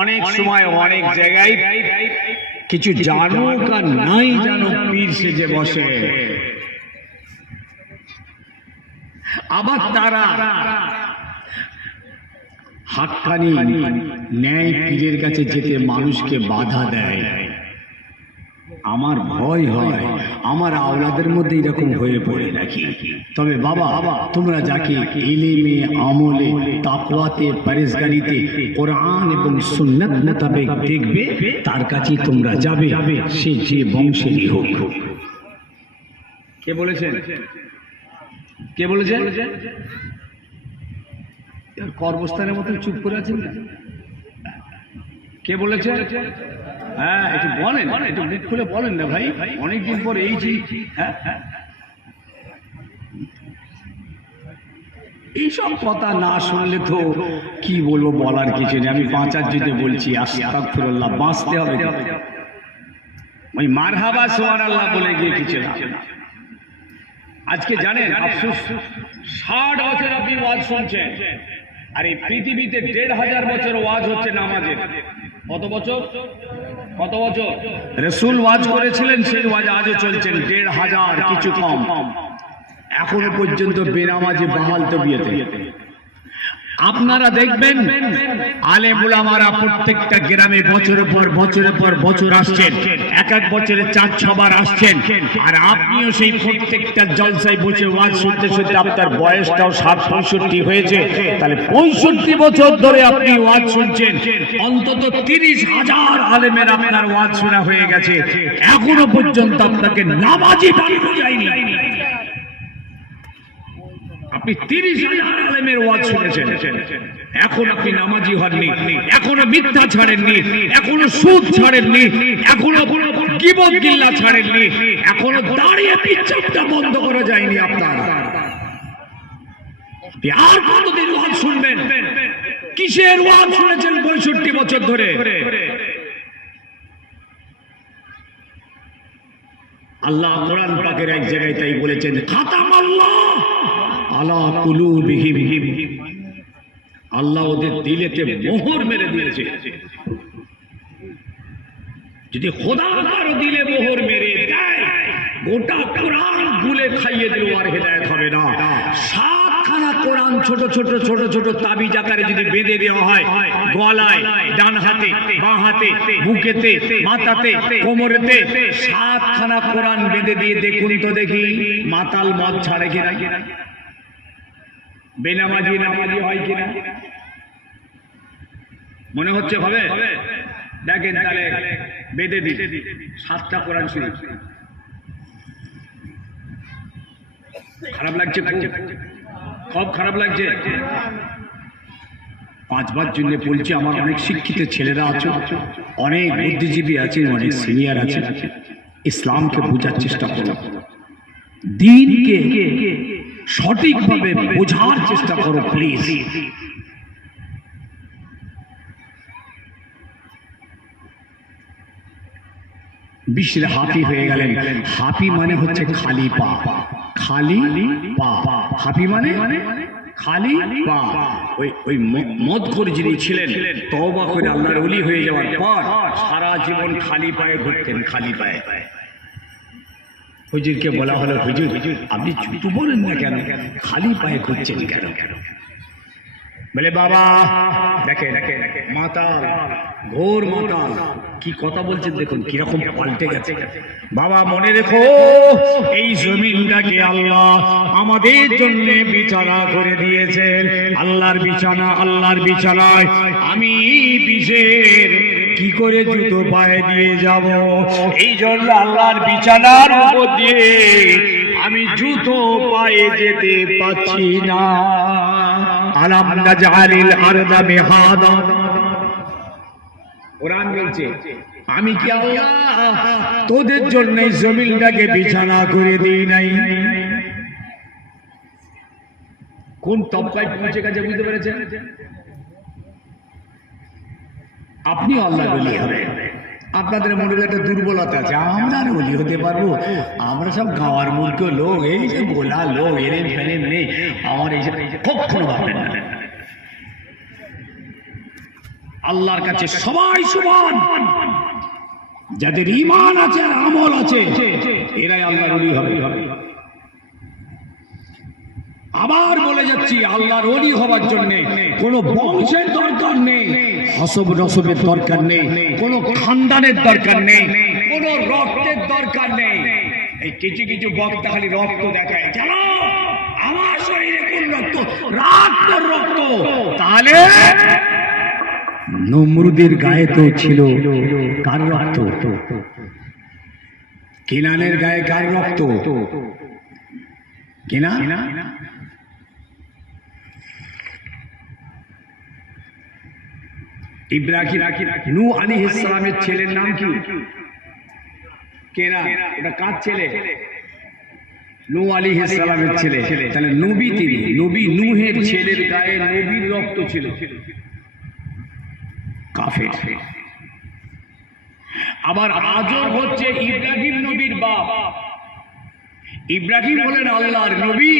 অনেক সময় অনেক জায়গায় কিছু জানুক আর নাই জানুক পীর সেজে বসে। আবার তারা হাক্কানি ন্যায় পীরের কাছে যেতে মানুষকে বাধা দেয়। আমার ভয় হয় আমার আওলাদের মধ্যে এরকম হয়ে পড়ে নাকি। তবে বাবা, তোমরা যাকে ইলমে, আমলে, তাকওয়াতে, পরহেজগারিতে, কোরআন এবং সুন্নাত মোতাবেক দেখবে, তার কাছে তোমরা যাবে, সে যে বংশেরই হোক। কে বলেছেন? কে বলেছেন? কর্মস্থানের মতো চুপ করে আছেন না? কে বলেছে? হ্যাঁ, একটু বলেন, একটু মুখ খুলে বলেন না ভাই, অনেকদিন পর এই যে এইসব কথা না শুনলে তো কি বলবো, বলার কিছু নেই। আমি বাঁচার জন্য বলছি, আস্তাগফিরুল্লাহ, বাঁচতে হবে। ওই মারহাবা সুবহানাল্লাহ বলে গিয়ে কিছু না। আজকে জানেন আফসোস, 60 বছর আপনি ওয়াজ শুনছেন, আর এই পৃথিবীতে 1500 বছর ওয়াজ হচ্ছে নামাজের। কত বছর? কত বছর রাসূল ওয়াজ করেছিলেন, সেই ওয়াজ আজও চলছেন। 1500 কিছু কম, এখনো পর্যন্ত বেনামাজি বাহাল তবিয়তে। আপনারা দেখবেন আলেম উলামারা প্রত্যেকটা গ্রামে বছরের পর বছর আসছেন, এক বছরে 4-6 বার আসছেন। আর আপনিও সেই প্রত্যেকটা জলসায় বসে ওয়াজ শুনতে শুনতে আপনার বয়সটাও 60-65 হয়েছে। তাহলে 65 বছর ধরে আপনি ওয়াজ শুনছেন, অন্তত 30,000 আলেমের আপনার ওয়াজ শোনা হয়ে গেছে, এখনো পর্যন্ত আপনাকে নামাজি বানানো যায়নি। আপনি 30,000 আলেমের ওয়াজ শুনেছেন, এখন আপনি নামাজি হননি, এখনো মিথ্যা ছাড়েননি, এখনো সুদ ছাড়েননি, এখনো গীবত গিল্লা ছাড়েননি, এখনো দাঁড়িয়ে পিচ্চাপটা বন্ধ করা যায়নি আপনার। আর কতদিন ওয়াজ শুনবেন? কিসের ওয়াজ শুনেছেন 65 বছর ধরে? আল্লাহ কোরআন পাকের এক জায়গায় তাই বলেছেন, খাতামাল্লাহ আলা কুলুবিহিম, আল্লাহ ওদের দিলেতে মোহর মেরে দিয়েছে। যদি খোদা কারো দিলে মোহর মেরে দেয়, গোটা কোরআন গুলে খাইয়ে দিল, আর হেদায়েত হবে না। 7খানা কোরআন ছোট ছোট তাবিজ আকারে যদি বেঁধে দেওয়া হয়, গলায়, ডান হাতে, বাঁ হাতে, বুকেতে, মাথাতে, কোমরেতে, 7খানা কোরআন বেঁধে দিয়ে দেখুন তো দেখি মাতাল মদ ছাড়ে কিনা, বেনামাজি নামাজি হয় কিনা। মনে হচ্ছে হবে? দেখেন তাহলে বেঁধে দিন 7টা কোরআন শরীফ। খারাপ লাগছে? খুব খারাপ লাগছে। 5 বার জন্য বলছি, আমার অনেক শিক্ষিত ছেলেরা আছে, অনেক বুদ্ধিজীবী আছে, অনেক সিনিয়র আছে, ইসলামকে বোঝার চেষ্টা করো, দ্বীনকে সঠিকভাবে বোঝার চেষ্টা করো প্লিজ। বিশরে হাফি হয়ে গেলেন। হাফি মানে হচ্ছে খালি পা, খালি পা। হাফি মানে খালি পা। ওই মদখোর যিনি ছিলেন তওবা করে আল্লাহর ওলি হয়ে যাওয়ার পর সারা জীবন খালি পায়ে ঘুরতেন, খালি পায়ে। হুজুরকে বলা হলো, হুজুর আপনি জুতো বলেন না কেন, খালি পায়ে ঘুরছেন কেন? বলে বাবা দেখে মাতাল, ঘোর মাতাল, কি কথা বলছেন দেখুন কিরকম পাল্টে গেছে। বাবা মনে রেখো, এই জমিনটাকে আল্লাহ আমাদের জন্য বিছানা করে দিয়েছেন। আল্লাহর বিছানা, আল্লাহর বিছানায় আমি বিশের কি করে জুতো পায়ে দিয়ে যাব? এই জন্য আল্লাহর বিছানার উপর দিয়ে আমি জুতো পায়ে যেতে পাচ্ছি না। আলাম নাজআলিল আরদা মিহাদা, কোরআন বলছে আমি কি আল্লাহ তোদের জন্য জমিনটাকে বিছানা করে দিই নাই? কোন তবকায় পৌঁছে গেছে বুঝতে পেরেছেন? আপনি আল্লাহর ওলি হবেন। আপনাদের মনে একটা দুর্বলতা আছে, আমরা আর ওলি হতে পারবো? আমরা সব গাঁওয়ার মূর্খ লোক, এই যে গোলা লোক, এরেম ফেরেম নেই, আমার এই কখনো ভাববেন না। আল্লাহর কাছে সবাই সমান, যাদের ঈমান আছে আর আমল আছে এরাই আল্লাহর ওলি হবে। আবার বলে যাচ্ছি, আল্লাহর ওলি হওয়ার জন্য কোনো বংশের দরকার নেই, হসব নসবের দরকার নেই, কোনো খানদানের দরকার নেই, কোনো রক্তের দরকার নেই। এই কিছু কিছু বক্তা খালি রক্ত দেখায়, জানো আমার শরীরে কোন রক্ত? রক্ত রক্ত। তাহলে নমরুদের গায়ে তো ছিল কার রক্ত? কিনানের গায়ে কার রক্ত? কিনা ইব্রাহিম, নূহ আলাইহিস সালামের ছেলের নাম কি? কেনা। এটা কার ছেলে? নূহ আলাইহিস সালামের ছেলে। তাহলে নবী তিনি, নবী নূহের ছেলের গায়ে নবীর রক্ত ছিল। কাফের। আবার আজর হচ্ছে ইব্রাহিম নবীর বাপ। ইব্রাহিম হলেন আল্লাহর নবী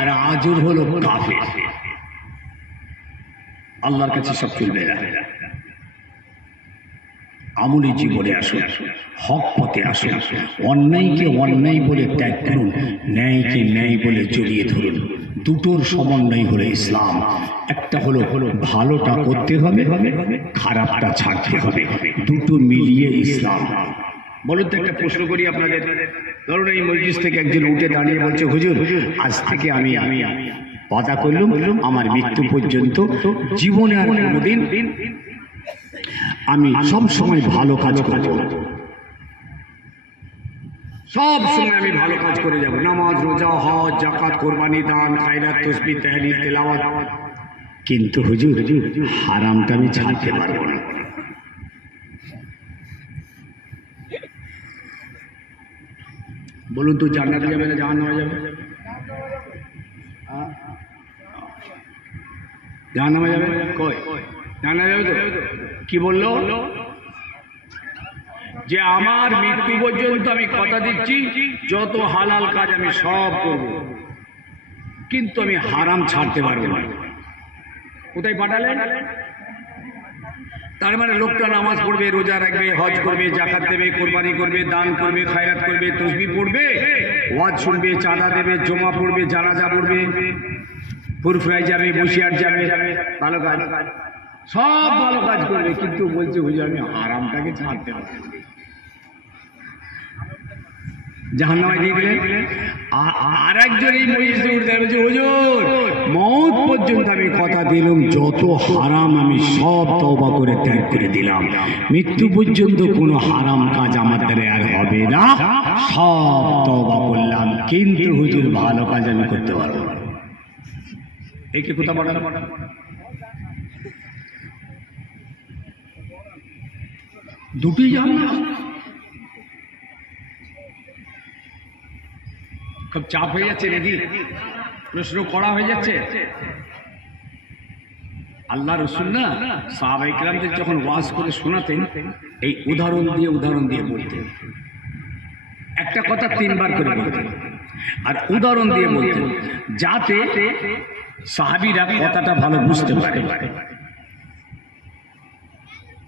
আর আজর হলো কাফের। আল্লাহর কাছে সব চলবে না। আমলি জীবনে আসুন, হক পথে আসুন, অন্যায়কে অন্যায় বলে ত্যাগ করুন, ন্যায়কে ন্যায় বলে জড়িয়ে ধরুন। দুটোর সমন্বয় হলো ইসলাম। একটা হলো ভালোটা করতে হবে, খারাপটা ছাড়তে হবে, দুটো মিলিয়ে ইসলাম। বলুন তো, একটা প্রশ্ন করি আপনাদের। ধরুন এই মসজিদ থেকে একজন উঠে দাঁড়িয়ে বলছে, হুজুর আজ থেকে আমি কথা করলাম আমার মৃত্যু পর্যন্ত জীবনে আর কোনোদিন আমি সব সময় ভালো কাজ করব, সব সময় আমি ভালো কাজ করে যাব, নামাজ রোজা হজ যাকাত কোরবানি দান খায়রাত তাসবিহ তাহলিল তেলাওয়াত, কিন্তু হুজুর হারামটা আমি ছাড়তে পারবো না। বলুন তো, জান্নাতে যাবে না জাহান্নামে যাবে? জাহান্নামে যাবে? কই জান্নাতে যাবে তো? কি বললো? যে আমার মৃত্যু পর্যন্ত আমি কথা দিচ্ছি যত হালাল কাজ আমি সব করব, কিন্তু আমি হারাম ছাড়তে পারবো না। কোথায় পাঠালেন? তার মানে লোকটা নামাজ পড়বে, রোজা রাখবে, হজ করবে, যাকাত দেবে, কোরবানি করবে, দান করবে, খায়রাত করবে, তাসবিহ পড়বে, ওয়াজ শুনবে, চাঁদা দেবে, জমা পড়বে, জানাজা পড়বে, ফুরফুরায় যাবে, বসিয়ার যাবে, ভালো কাজ, সব ভালো কাজ করবে, কিন্তু বলছে হুজুর আমি হারামটাকে ছাড়তে পারবো না। জাহান্নামে দিয়ে দিলেন। আর একজন এই মসজিদে উঠে বলছে, হুজুর মওত পর্যন্ত আমি কথা দিলাম যত হারাম আমি সব তওবা করে ত্যাগ করে দিলাম, মৃত্যু পর্যন্ত কোনো হারাম কাজ আমার দ্বারা আর হবে না, সব তওবা করলাম, কিন্তু হুজুর ভালো কাজ আমি করতে পারবো না। একে কোথা পাঠানো? দুটি জাহান্নাম। খুব চাপ হয়ে যাচ্ছে নাকি? প্রশ্ন করা হয়ে যাচ্ছে। আল্লাহ রসুল না সাহাবায়ে কেরামদের যখন ওয়াজ করে শোনাতেন, এই উদাহরণ দিয়ে বলতেন। একটা কথা 3 বার করে বলতেন আর উদাহরণ দিয়ে বলতেন, যাতে সাহাবীরা কথাটা ভালো বুঝতে পারে।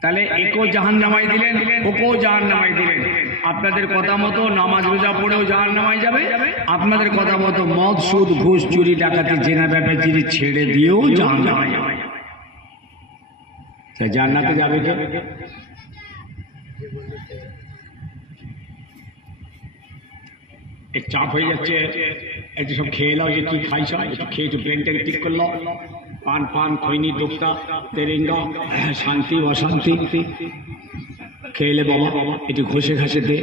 তাহলে একেও জাহান্নামাই দিলেন, ওকেও জাহান্নামাই দিলেন। আপনাদের কথা মতো নামাজ রোজা পড়েও জাহান্নামাই যাবে, আপনাদের কথা মতো মদ সুদ ঘুষ চুরি ডাকাতি জেনা ব্যবচারী ছেড়ে দিয়েও জাহান্নামাই যাবে। জান্নাতে যাবে কে? চাপ হয়ে যাচ্ছে, একটু সব খেয়ে নাও, যে কি খাইছ একটু খেয়ে একটু ব্রেনটাকে ঠিক করলো, পান পান খৈনি দুঃখা তেরেঙ্গা শান্তি অশান্তি খেলে বাবা একটু ঘষে ঘাসে দে।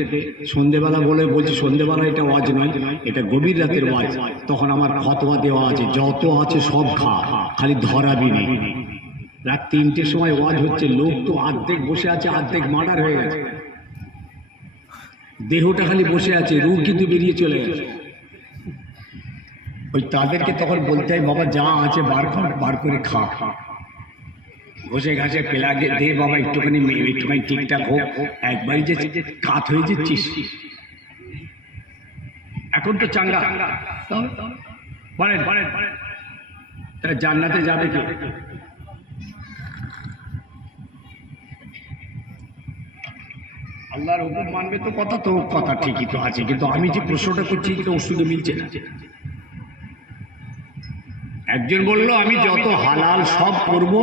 সন্ধেবেলা বলে বলছি সন্ধেবেলা এটা ওয়াজ নয়, এটা গভীর রাতের ওয়াজ। তখন আমার ফতোয়া দেওয়া আছে, যত আছে সব খা, খালি ধরাবি নেই। রাত 3টের সময় ওয়াজ হচ্ছে, লোক তো অর্ধেক বসে আছে, অর্ধেক মার্ডার হয়ে গেছে, দেহটা খালি বসে আছে, রূহ কিন্তু বেরিয়ে চলে গেছে। ওই তাদেরকে তখন বলতে হয়, বাবা যা আছে বার কর, বার করে খা, ঘষে ঘাসে পেলা দে বাবা, একটুখানি ঠিকঠাক হোক। একবারই যে কাত হয়ে যাচ্ছিস, এখন তো চাঙ্গা। বলেন বলেন, তারা জান্নাতে যাবে কি? আল্লাহর হুকুম মানবে তো কথা, তো কথা ঠিকই তো আছে, কিন্তু আমি যে প্রশ্নটা করছি তো ওষুধে মিলছে না। একজন বলল আমি যত হালাল সব করব,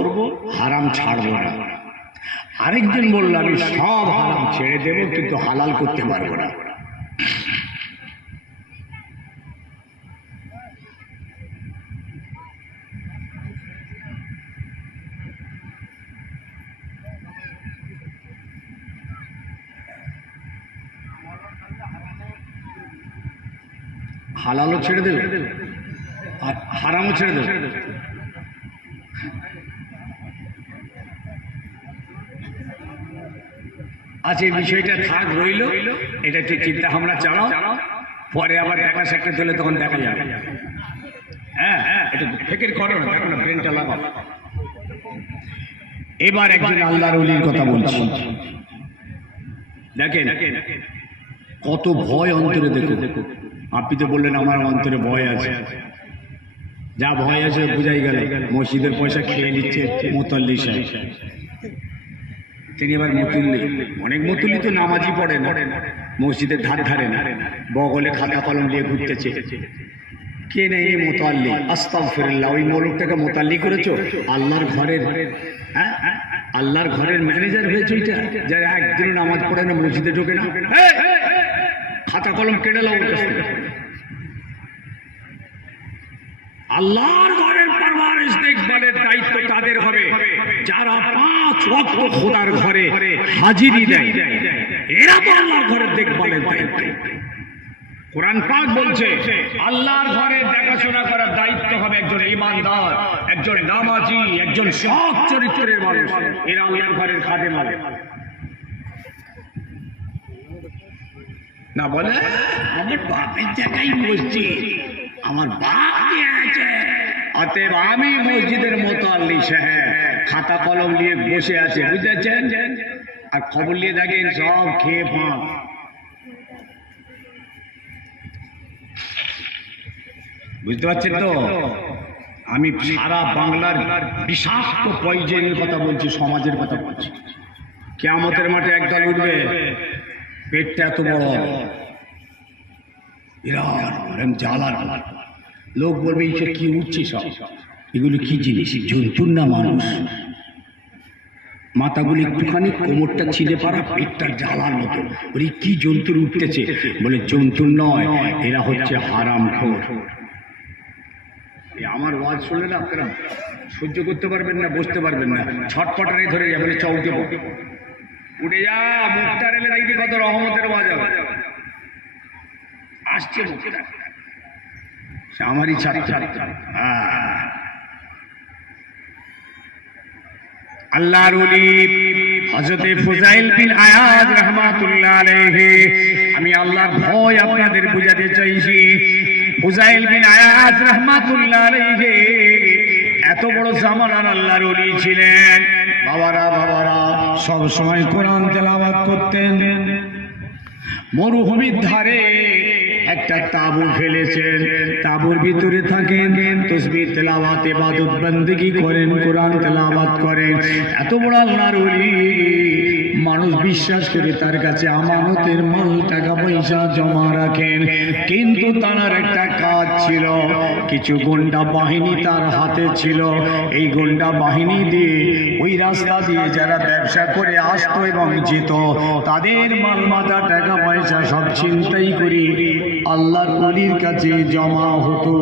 হারাম ছাড়বো না। আরেকজন বলল আমি সব হারাম ছেড়ে দেব, কিন্তু হালাল করতে পারবো না। হালালও ছেড়ে দেবে আর হারামও ছেড়ে দেবে। আচ্ছা, এই বিষয়টা থাক রইল, এটা একটু চিন্তা ভাবনা চালাও, পরে আবার দেখা সাক্ষাৎ হলে তখন দেখা যাবে। হ্যাঁ হ্যাঁ, একটু ফিকির করো না, দেখো না, ব্রেনটা লাগাও। এবার একজন আল্লাহর ওলির কথা বলছি, দেখেন কত ভয় অন্তরে। দেখো, আপনি তো বললেন আমার অন্তরে ভয় আছে, যা ভয় আছে বুঝাই গেল। মসজিদের পয়সা খেয়ে নিচ্ছে মোতাল্লি সাহেব, তিনি এবার মতুল্লি। অনেক মতুল্লি তো নামাজি পড়ে না, মসজিদের ধার ধারে না, বগলে খাতা কলম নিয়ে ঘুরতেছে। কে নেই মোতাল্লি? আস্তাগফিরুল্লাহ। ওই মৌলকটাকে মোতাল্লি করেছো? আল্লাহর ঘরের, হ্যাঁ আল্লাহর ঘরের ম্যানেজার হয়েছে ওইটা, যারা একদিন নামাজ পড়ে না, মসজিদে ঢোকে না, খাতা কলম কেড়ে লাও। আল্লাহর ঘরের পারওয়ারিশ দেখভালের দায়িত্ব তাদের হবে যারা 5 ওয়াক্ত খোদার ঘরে হাজিরি দেয়। এরা তো আল্লাহর ঘরের দেখভালের দায়িত্ব। কোরআন পাক বলছে আল্লাহর ঘরে দেখাশোনা করার দায়িত্ব হবে একজন ঈমানদার, একজন নামাজি, একজন সৎ চরিত্রের মানুষ। এরা আল্লাহর ঘরের খাদেম হবে না। বলে আমার বাপের জায়গায় মসজিদ, আমার বাপ দিয়ে আছে, অতএব আমি মসজিদের মোতাল্লি সাহেব, খাতা কলম নিয়ে বসে আছে, বুঝেছেন? আর খবর নিয়ে দেখেন সব খেয়ে ফাঁক। বুঝতে পারছেন তো? আমি সারা বাংলার বিষাক্ত পয়জনের কথা বলছি, সমাজের কথা বলছি। কিয়ামতের মাঠে একদল উঠবে, পেটটা এত বড়, বিরাট জ্বালার লোক বলবে এইসব কি উঠছে, সব এগুলো কি জিনিস? জন্তুর না মানুষ? মাথাগুলি একটুখানি, কোমরটা ছিঁড়ে পারা, পেটটা জ্বালার মতো। বলি কি জন্তুর উঠতেছে? বলে জন্তুর নয়, এরা হচ্ছে হারামখোর। আমার ওয়াজ শুনলে না আপনারা সহ্য করতে পারবেন না, বসতে পারবেন না, ছটফটানি ধরে যাবে, বলে চৌকে উঠে যা, মুখটার এলে নাকি কত রহমতের ওয়াজ হবে। আসছে মুখটা, আমারই ছাত্র। আল্লাহর ওলি হযরত ফুযাইল বিন আয়াজ রাহমাতুল্লাহ আলাইহি, আমি আল্লাহর ভয় আপনাদের বুঝাতে চাইছি। ফুযাইল বিন আয়াজ রাহমাতুল্লাহ আলাইহি এত বড় জামানার আল্লাহর ওলি ছিলেন। বাবারা সব সময় কোরআন তেলাওয়াত করতেন। মরুভূমির ধারে একটা তাঁবু ফেলেছেন, তাঁবুর ভিতরে থাকেন, তাসবিহ তেলাওয়াত ইবাদত বন্দেগী করেন, কোরআন তেলাওয়াত করেন। এত বড় আল্লাহর ওলি, মানুষ বিশ্বাস করে তার কাছে আমানতের মাল টাকা পয়সা জমা রাখেন। কিন্তু তার একটা কাজ ছিল, কিছু গুন্ডা বাহিনী তার হাতে ছিল। এই গুন্ডা বাহিনী দিয়ে ওই রাস্তা দিয়ে যারা ব্যবসা করে আসতো এবং যেত, তাদের মালমাতা টাকা পয়সা সব ছিনতাই করে আল্লাহর ওলির কাছে জমা হতো।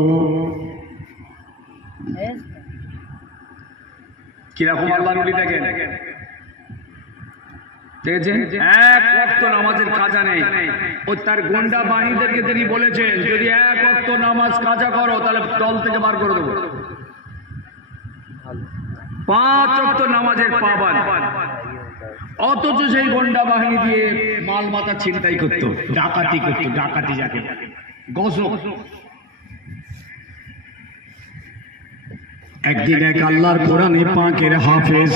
কিরকম আল্লাহর ওলি দেখেন, দেখেছেন? এক ওয়াক্ত নামাজের কাজা নেই। ও তার গুন্ডা বাহিনীদেরকে তিনি বলেছেন, যদি এক ওয়াক্ত নামাজ কাজা করো তাহলে দল থেকে বার করে দেবো। 5 ওয়াক্ত নামাজের পাবান, অথচ সেই গুন্ডা বাহিনী দিয়ে মাল মাথা ছিনতাই করতো, ডাকাতি করতো, ডাকাতি যাকে গজব। একদিন এক আল্লাহর কোরআনে পাকের হাফেজ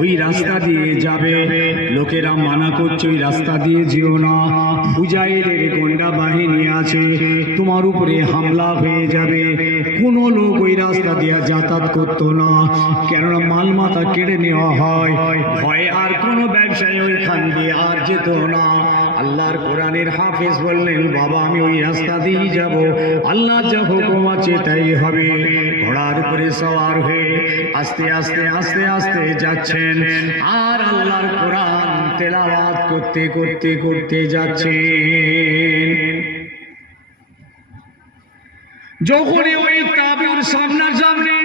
ওই রাস্তা দিয়ে যাবে, লোকেরা মানা করছে ওই রাস্তা দিয়ে যেও না, ফুজাইলের গুন্ডা বাহিনী আছে, তোমার উপরে হামলা হয়ে যাবে। কোনো লোক ওই রাস্তা দিয়ে যাতায়াত করতো না, কেননা মাল মাথা কেড়ে নেওয়া হয় ভয়ে। আর কোনো ব্যবসায়ী ওইখান দিয়ে আর যেত না। আল্লাহর কোরআনের হাফেজ বললেন, বাবা আমি ওই রাস্তা দিয়েই যাব, আল্লাহ যা হুকুম আছে তাই হবে। ঘোড়ার উপরে সওয়ার হয়ে আস্তে আস্তে আস্তে আস্তে যাচ্ছেন, আর আল্লাহর কোরআন তেলাওয়াত করতে করতে করতে যাচ্ছেন। যখনই ওই তাঁবুর সামনাসামনি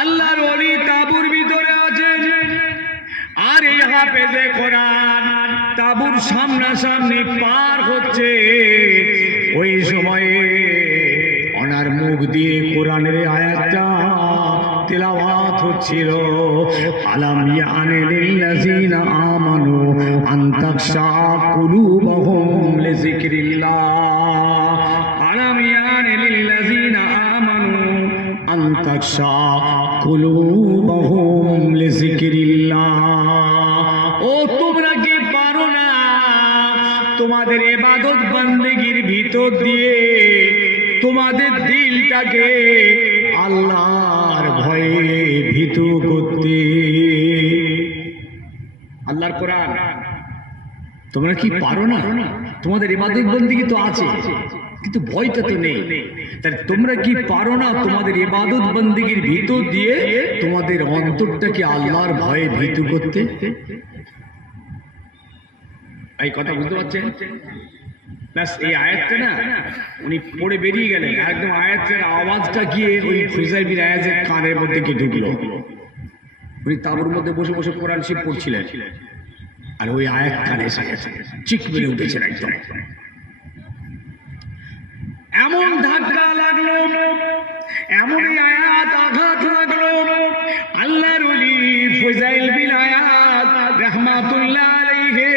আল্লাহর ওলি তাঁবুর ভিতরে আছেন, আর এই হাফেজে কোরআন তাঁবুর সামনাসামনি পার হচ্ছে, ওই সময়ে ওনার মুখ দিয়ে কোরআনের আয়াতটা তেলাওয়াত হচ্ছিল। আলাম ইয়ানি লিল্লাযিনা আমানু আন তাখশা কুলুবুহুম লিযিকরিল্লাহ। আলাম ইয়ানি লিল্লাযিনা আমানু আন তাখশা কুলুবুহুম লিযিকরিল্লাহ। ও তোমরা কি পারো না তোমাদের ইবাদত বন্দেগীর ভিতর দিয়ে তোমাদের দিলটাকে আল্লাহর ভয়ে ভীতু করতে? আল্লাহর কোরআন তোমরা কি পারো না? তোমাদের ইবাদত বন্দেগী তো আছে, কিন্তু ভয়টা তো নেই। তাহলে তোমরা কি পারো না তোমাদের ইবাদত বন্দেগীর ভিতর দিয়ে তোমাদের অন্তরটাকে আল্লাহর ভয়ে ভীতু করতে? এই কথা বুঝতে পারছেন? এই আয়াতটা না উনি পড়ে বেরিয়ে গেলেন, একদম আয়াতের আওয়াজটা গিয়ে ওই ফুজাইল বিন আয়াজের কানের মধ্যে গিয়ে ঢুকলো। উনি তাঁবুর মধ্যে বসে বসে কোরআন শরীফ পড়ছিলেন, আর ওই আয়াত কানে এসে গেছে, চিক মেরে উঠেছেন একদম। এমন ধাক্কা লাগলো, এমনই আয়াত আঘাত লাগলো, আল্লাহর ওলি ফুজাইল বিন আয়াজ রাহমাতুল্লাহ আলাইহি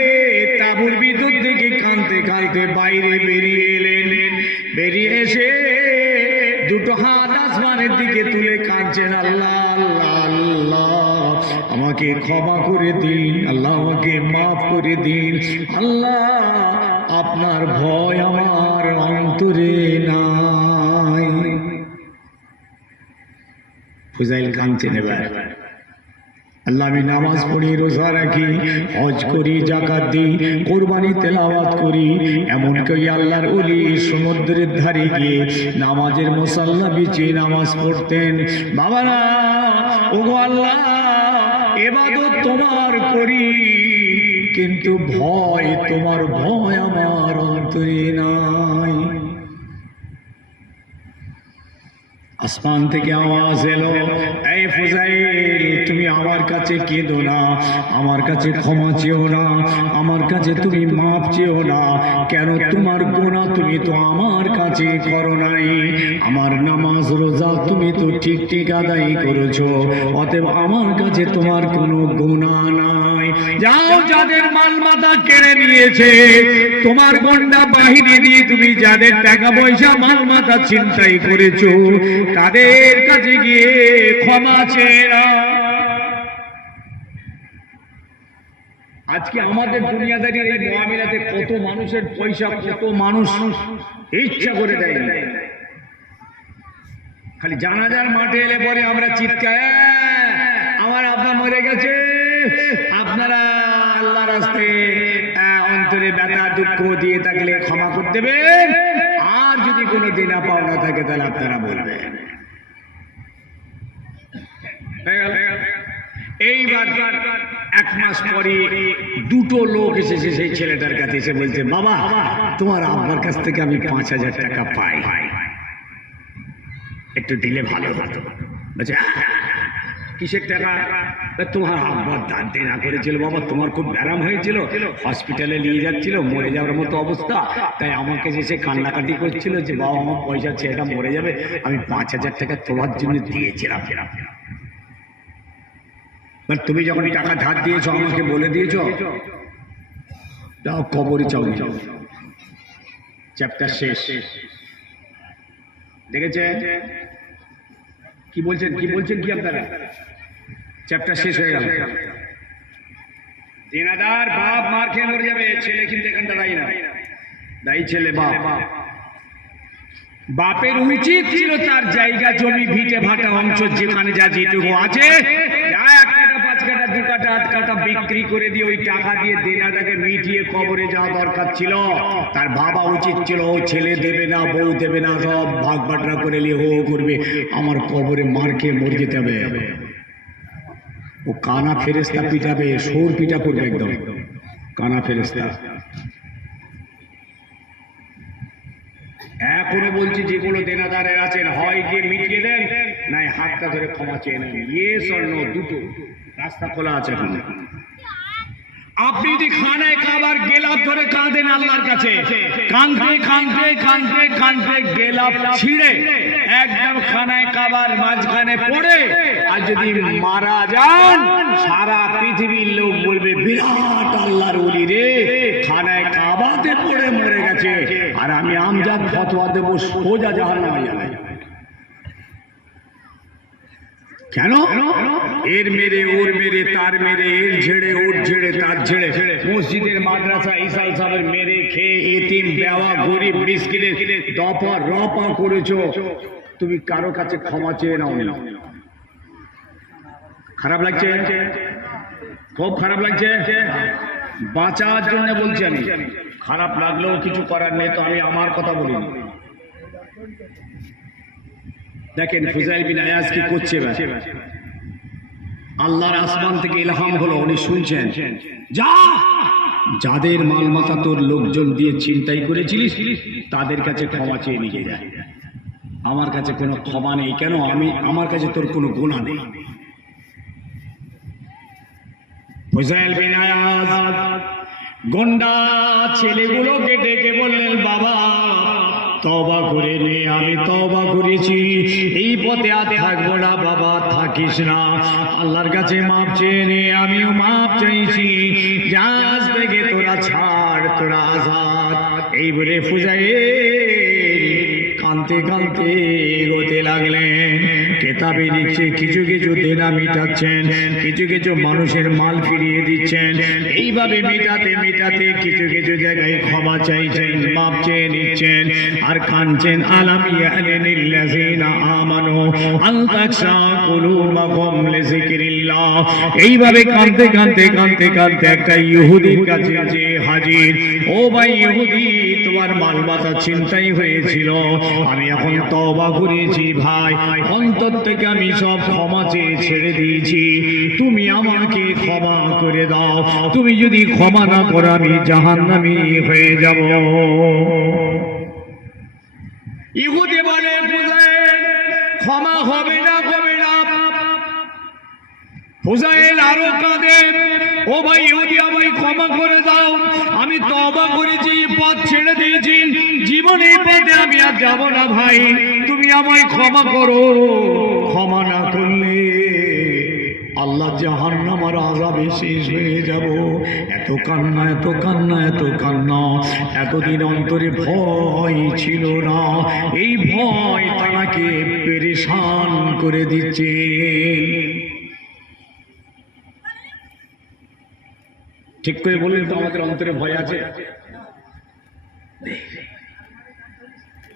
তাঁবুর ভিতর থেকে কাঁদতে কাঁদতে বাইরে বেরিয়ে এলেন। বেরিয়ে এসে দুটো হাত আসমানের দিকে তুলে কাঁদছেন, আল্লাহ আল্লাহ আল্লাহ আমাকে ক্ষমা করে দিন, আল্লাহ আমাকে মাফ করে দিন, আল্লাহ আপনার ভয় আমার অন্তরে নাই। ফুজাইল কাঁদছেন এবার, আল্লাহ আমি নামাজ পড়ি, রোজা রাখি, হজ করি, যাকাত দিই, কুরবানি তেলাওয়াত করি, এমনকি আল্লাহর ওলি সমুদ্রের ধারে গিয়ে নামাজের মুসাল্লা বিছিয়ে নামাজ পড়তেন। বাবারা ওগো আল্লাহ ইবাদত তোমার করি, কিন্তু ভয় তোমার ভয় আমার অন্তরে নাই। আসমান থেকে আওয়াজ এলো, এই ফুজাইল তুমি আমার কাছে কেঁদো না, আমার কাছে ক্ষমা চেও না, আমার কাছে তুমি মাপ চেও না। কেন? তোমার গুনাহ তুমি তো আমার কাছে করো নাই, আমার নামাজ রোজা তুমি তো ঠিক ঠিক আদায় করেছো, অতএব আমার কাছে তোমার কোনো গুনাহ নাই। যাও, যাদের মাল মাথা কেড়ে নিয়েছে তোমার গুন্ডা বাহিনী দিয়ে, তুমি যাদের টাকা পয়সা মাল মাথা ছিনতাই করেছো, তাদের কাছে গিয়ে ক্ষমা চেয়ে নাও। আজকে আমাদের দুনিয়াদারির এই মুআমিলাতে কত মানুষের পয়সা, কত মানুষ ইচ্ছা করে দেয়। খালি জানাজার মাঠে এলে পরে আমরা চিৎকার, আমার আব্বা মরে গেছে, আপনারা আল্লাহ রাস্তায় অন্তরে ব্যথা দুঃখ দিয়ে থাকলে ক্ষমা করে দেবেন, আর যদি কোনো দেনা পাওনা থাকে তাহলে আপনারা বলবেন। এইবার 1 মাস পরে দুটো লোক এসেছে সেই ছেলেটার কাছে, এসে বলছে, বাবা তোমার আব্বার কাছ থেকে আমি 5,000 টাকা পাই, একটু দিলে ভালো হতো। বলছে কিসের টাকা? তোমার আব্বার দাঁত দেনা করেছিল বাবা, তোমার খুব ব্যারাম হয়েছিল, হসপিটালে নিয়ে যাচ্ছিল, মরে যাওয়ার মতো অবস্থা, তাই আমাকে এসে কান্নাকাটি করছিল যে বাবা আমার পয়সা ছেলেটা মরে যাবে, আমি 5,000 টাকা তোমার জন্য দিয়েছিলাম। তুমি যখন টাকা ধার দিয়েছো আমাকে বলে দিয়েছো, যাও কবরে চাও, চ্যাপ্টার শেষ। দেখেছে কি বলছেন, কি বলছেন কি আপনারা? চ্যাপ্টার শেষ হয়ে গেল। দেনাদার বাপ মার খেয়ে মরে যাবে, ছেলে কিন্তু এখানটা দায়ী না, দায়ী ছেলে বাপ। বাপের উচিত ছিল তার জায়গা জমি ভিটে ভাটা অংশ যেখানে যা যেটুকু আছে, যা 1 কাঠা 5 কাঠা 2 কাঠা 8 কাঠা বিক্রি করে দিয়ে ওই টাকা দিয়ে দেনাটাকে মিটিয়ে কবরে যাওয়া দরকার ছিল। তার বাবা উচিত ছিল ও ছেলে দেবে না, বউ দেবে না, সব ভাগ বাটরা করে নিয়ে হো করবে, আমার কবরে মার খেয়ে মরে যেতে হবে। ও কানা ফেরেস্তা পিটাবে, সোর পিটা করবে, একদম কানা ফেরেস্তা। এখনো বলছি যেগুলো দেনাদারের আছেন, হয় গিয়ে মিটিয়ে দেন, নাই হাতটা ধরে ক্ষমা চেয়ে নেন। ইয়েস অর নো, দুটো রাস্তা খোলা আছে। আপনি যদি খানায় কাবার গেলাপ ধরে কাঁদেন আল্লাহর কাছে, কাঁদতে কাঁদতে কাঁদতে কাঁদতে গেলাপ ছিঁড়ে একদম খানায় কাবার মাঝখানে পড়ে আর যদি মারা যান, সারা পৃথিবীর লোক বলবে বিরাট আল্লাহর ওলি রে, খানায় কাবাতে পড়ে মরে গেছে, আর আমি আমজাদ ফতোয়া দেবো সোজা জাহান্নামে যাবে। কেন? এর মেরে ওর মেরে, তার মেরে এর ঝেড়ে, ওর ঝেড়ে তার ঝেড়ে, মসজিদের মাদ্রাসা ইসাল সাহেবের মেরে খেয়ে এতিম বেওয়া গরিব মিসকিনের দফা রপা করেছো, তুমি কারো কাছে ক্ষমা চেয়ে নাও। খারাপ লাগছে? খুব খারাপ লাগছে? বাঁচার জন্য বলছি আমি, খারাপ লাগলেও কিছু করার নেই, তো আমি আমার কথা বলিনি। দেখেন ফুজাইল বিন আয়াজ কি করছে, আল্লাহর আসমান থেকে ইলহাম হলো, উনি শুনছেন, যা যাদের মালমাতা তোর লোকজন দিয়ে ছিনতাই করেছিলিস তাদের কাছে ক্ষমা চেয়ে নিয়ে যায়, আমার কাছে কোনো ক্ষমা নেই। কেন? আমার কাছে তোর কোনো গুনাহ নেই। ফুজাইল বিন আয়াজ গন্ডা ছেলেগুলোকে ডেকে বললেন, বাবা তওবা করে নে, আমি তওবা করেছি, এই পথে আর থাকবো না বাবা, থাকিস না, আল্লাহর কাছে মাপ চেয়ে নে, আমিও মাপ চাইছি, আজ থেকে তোরা ছাড়, তোরা আজাদ। এই বলে ফুজাইল কাঁদতে কাঁদতে এগোতে লাগলেন। কেতাবে লিখছে কিছু কিছু দেনা মিটাচ্ছেন, কিছু কিছু মানুষের মাল ফিরিয়ে দিচ্ছেন, এইভাবে মিটাতে মিটাতে কিছু কিছু জায়গায় ক্ষমা চাইছেন, মাপ চেয়ে নিচ্ছেন, আর কাঁদছেন, আলাম ইয়ানিল্লাযিনা আমানু আন তাকশা কুলুবুহুম লিযিকরিল্লাহ। এইভাবে কাঁদতে কাঁদতে কাঁদতে কাঁদতে একটা ইহুদির কাছে যে হাজির, ও ভাই ইহুদি, তোমার মালমাতা ছিনতাই হয়েছিল, আমি এখন তওবা করেছি ভাই, অন্তর থেকে আমি সব ক্ষমা চেয়ে ছেড়ে দিয়েছি, তুমি আমাকে ক্ষমা করে দাও, তুমি যদি ক্ষমা না করো আমি জাহান্নামী হয়ে যাব। ইহুদি বলে, ফুজাইল ক্ষমা হবে না, হবে না। ফুজাইল আরো কাঁদে, ও ভাই ইহুদি আমায় ক্ষমা করে দাও, আমি তওবা করেছি, পথ ছেড়ে দিয়েছি, জীবনে এই পথে আমি আর যাব না ভাই, তুমি আমায় ক্ষমা করো, ক্ষমা না করলে আল্লাহ জাহান্নাম আর আযাবে শেষ হয়ে যাব। এত কান্না, এত কান্না, এত কান্না, এতদিন অন্তরে ভয় ছিল না, এই ভয় তাকে পেরেশান করে দিচ্ছে। ঠিক করে বলুন তো, আমাদের অন্তরে ভয় আছে?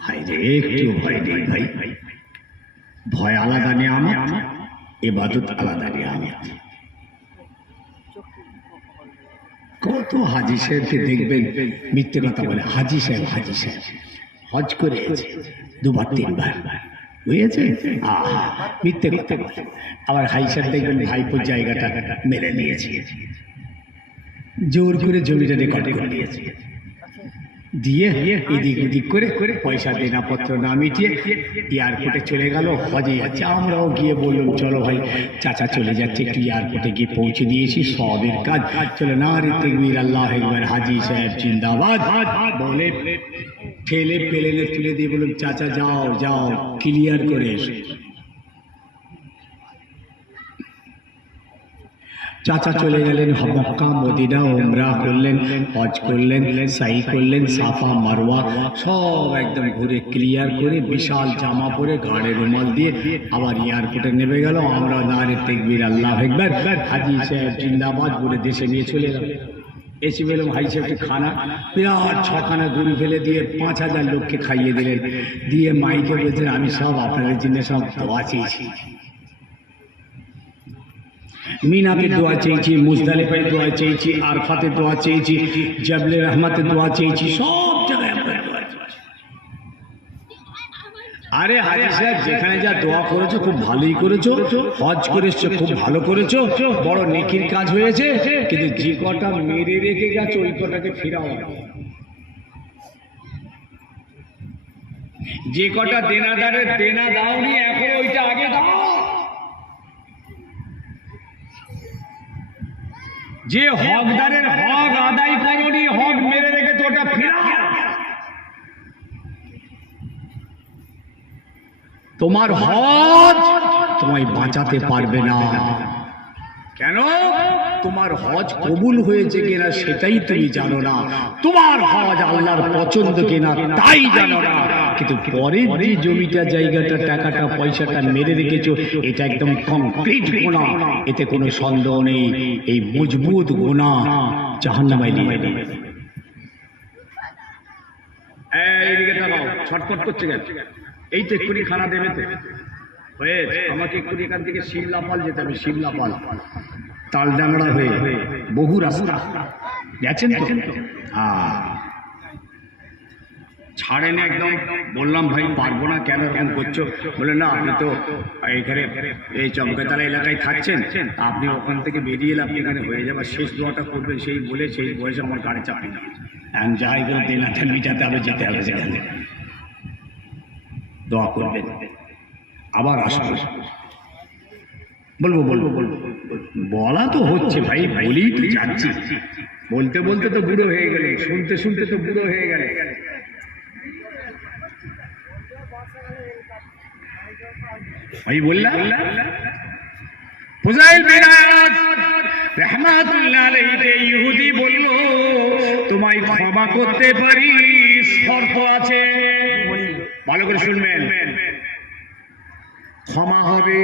ভাই রে, একটু ভয় নেই ভাই। ভয় আলাদা নিয়ামত, ইবাদত আলাদা নিয়ামত। কত হাজি সাহেবকে দেখবেন মিথ্যে কথা বলে, হাজি সাহেব হজ করে দুবার তিনবার, বুঝেছে? মিথ্যে কথা বলে। আবার হাই সাহেব দেখবেন ভাইপোর জায়গাটা মেরে নিয়েছে, জোর করে জমিটা রেকর্ড করে নিয়েছে, দিয়ে এদিক ওদিক করে পয়সা দেনাপত্র না মিটিয়ে এয়ারপোর্টে চলে গেল, হজে যাচ্ছে। আমরাও গিয়ে বললাম চলো ভাই, চাচা চলে যাচ্ছে, একটু এয়ারপোর্টে গিয়ে পৌঁছে দিয়েছি, সবের কাজ চলো না রে তাকবীর, আল্লাহ আকবার, হাজি সাহেব জিন্দাবাদ বলে ঠেলে পেলেনে তুলে দিয়ে বললাম চাচা যাও যাও ক্লিয়ার করে এসো। চাচা চলে গেলেন মক্কা মদিনা, উমরা করলেন, হজ করলেন, সাই করলেন, সাফা মারওয়া সব একদম ঘুরে ক্লিয়ার করে বিশাল জামা পরে ঘাড়ে রুমাল দিয়ে আবার এয়ারপোর্টে নেমে গেল। আমরা নারে তাকবীর, আল্লাহু আকবার, হাজি সাহেব জিন্দাবাদ বলে দেশে নিয়ে চলে গেল। এসে বললাম হাজি সাহেবকে খানা, বিরাট ছখানা গরু ফেলে দিয়ে 5000 লোককে খাইয়ে দিলেন, দিয়ে মাইকে বলছেন আমি সব আপনাদের জন্য সব দোয়া চেয়েছি, মিনাতে দোয়া চেয়েছি, মুজদালিফায় দোয়া চেয়েছি, আরফাতে দোয়া চেয়েছি, জাবলে রহমতে দোয়া চেয়েছি, সব জায়গায় আমরা দোয়া চেয়েছি। আরে হাজি সাহেব যেখানে যা দোয়া করেছো খুব ভালোই করেছো, হজ করেছো খুব ভালো করেছো, বড় নেকির কাজ হয়েছে, কিন্তু যে কটা মেরে রেখে গেছো ওই কটাকে ফিরাও, যে কটা দেনাদারের দেনা দাওনি এখন ওইটা আগে দাও, যে হকদারের হক আদায় করনি, হক মেরে রেখেছে ওটা ফেরাও। তোমার হজ তোমায় বাঁচাতে পারবে না। কেন? তোমার হজ কবুল হয়েছে কিনা সেটাই তুমি জানো না, তোমার হজ আল্লাহর পছন্দ কিনা তাই জানো না, কিন্তু পরের যে জমিটা, জায়গাটা, টাকাটা, পয়সাটা মেরে রেখেছো এটা একদম কমপ্লিট গুনাহ, এতে কোনো সন্দেহ নেই। এই মজবুত গুনাহ জাহান্নামে নিয়ে যাবে। এইদিকে তাকাও, ছটফট করছে কেন? এই তো এক্ষুনি খানা দেবে তো হয়ে, আমাকে এক্ষুনি এখান থেকে শিমলাপাল যেতে হবে, শিমলাপাল তালডাংরা হয়ে বহু রাস্তা গেছেন তো? ছাড়েন একদম। বললাম ভাই পারবো না, কেন এরকম করছো? বলে না আপনি তো এখানে এই চমকাতলা এলাকায় থাকছেন, আপনি ওখান থেকে বেরিয়ে এলে আপনি এখানে হয়ে যাবার শেষ দোয়াটা করবেন, সেই বলে সেই বয়সে আমার গাড়ি চাপে না, যাই করে দেনাটা মিটাতে হবে, যেতে হবে সেখানে দোয়া করবেন, আবার আসবে। বলবো বলা তো হচ্ছে ভাই, বলেই তো যাচ্ছি, বলতে বলতে তো বুড়ো হয়ে গেলে, শুনতে শুনতে তো বুড়ো হয়ে গেলে। আমি বললাম ফুজাইল বিন আয়াদ রাহমাতুল্লাহ আলাইহি ইহুদি বলল তোমায় ক্ষমা করতে পারি, শর্ত আছে, ভালো করে শুনবেন। ক্ষমা হবে,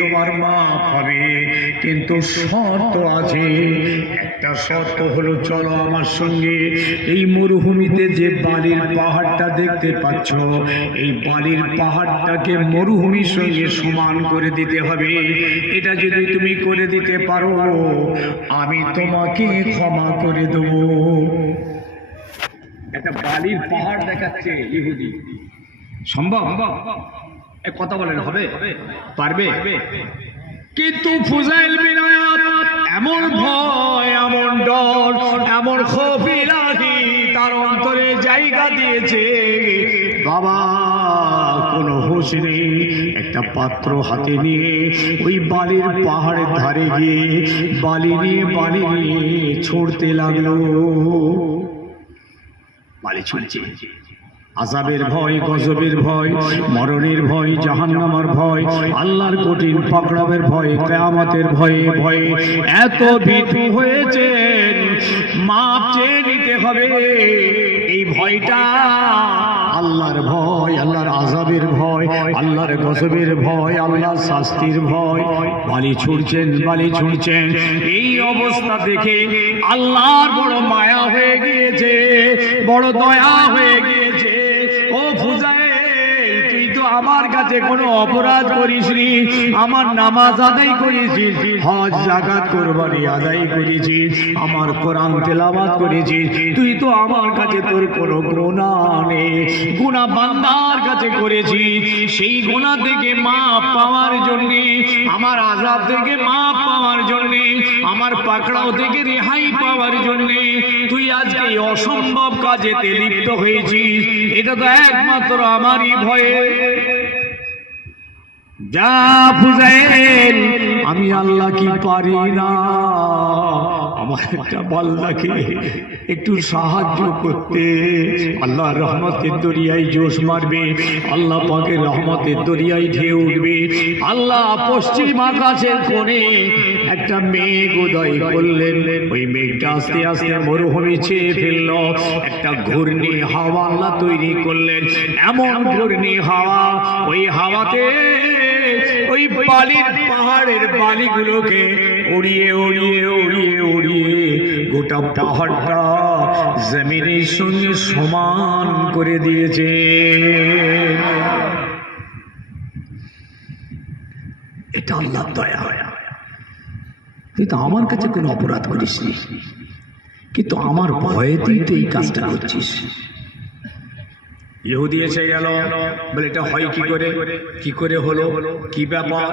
তোমার মাফ হবে, কিন্তু শর্ত আছে। একটা শর্ত হলো চলো আমার সঙ্গে এই মরুভূমিতে যে বালির পাহাড়টা দেখতে পাচ্ছ, এই বালির পাহাড়টাকে মরুভূমির সঙ্গে সমান করে দিতে হবে। এটা যদি তুমি করে দিতে পারো আমি তোমাকে ক্ষমা করে দেব। একটা বালির পাহাড় দেখাচ্ছে ইহুদি, সম্ভব? কথা বলেন হবে? পারবে? কিন্তু ফুজাইল বিন আয়াদ এমন ভয়, এমন ডর, এমন খৌফ ইলাহি তার অন্তরে জায়গা দিয়েছে, বাবা কোনো হুঁশ নেই। একটা পাত্র হাতে নিয়ে ওই বালির পাহাড়ের ধারে গিয়ে বালি নিয়ে ছুঁড়তে লাগলো। বালি ছুঁড়ছে, আযাবের ভয়, গজবের ভয়, মরণের ভয়, জাহান্নামের ভয়, আল্লাহর কঠিন পাকড়াবের ভয়, কিয়ামতের ভয়ে এত ভীতু হয়েছেন, মাপ চেয়ে নিতে হবে। এই ভয়টা আল্লাহর ভয়, আল্লাহর আযাবের ভয়, আল্লাহর গজবের ভয়, আল্লাহর শাস্তির ভয়। বালি ছুড়ছেন, বালি ছুড়ছেন। এই অবস্থা দেখে আল্লাহর বড় মায়া হয়ে গিয়েছে, বড় দয়া হয়ে গিয়েছে। ও ফুজাইল, তুই তো আমার কাছে কোনো অপরাধ করিসনি, আমার নামাজ আদায় করেছিস, হজ যাকাত কুরবানি আদায় করেছিস, আমার কোরআন তেলাওয়াত করেছিস, তুই তো আমার কাছে তোর কোনো গুনাহ নেই। গুনাহ বান্দার কাছে করেছিস, সেই গুনাহ থেকে মাপ পাওয়ার জন্য, আমার আযাব থেকে মাপ পাওয়ার জন্য, আমার পাকড়াও থেকে রেহাই পাওয়ার জন্য তুই আজকে এই অসম্ভব কাজেতে লিপ্ত হয়েছিস। এটা তো একমাত্র আমারই ভয়ে। যা ফুজাইল, আমি আল্লাহ কি পারি না আমার একটা বান্দাকে একটু সাহায্য করতে? আল্লাহ রহমতের দরিয়ায় জোশ মারবে, আল্লাহ পাকের রহমতের দরিয়ায় ঢেউ উঠবে। আল্লাহ পশ্চিম আকাশের কোণে একটা মেঘ উদয় করলেন, ওই মেঘটা আস্তে আস্তে মরুভূমি ছেয়ে ফেলল। একটা ঘূর্ণি হাওয়া আল্লাহ তৈরি করলেন, এমন ঘূর্ণি হাওয়া, ওই হাওয়াতে ওই বালির পাহাড়ের বালিগুলোকে উড়িয়ে উড়িয়ে উড়িয়ে উড়িয়ে গোটা পাহাড়টা জমিনের সঙ্গে সমান করে দিয়েছে। এটা আল্লাহর দয়া। তুই তো আমার কাছে কোনো অপরাধ করিসনি, কিন্তু আমার ভয়েতেই তো এই কাজটা করছিস। ইহুদি এসে গেল, বলে এটা হয় কি করে, কি করে হলো, কি ব্যাপার?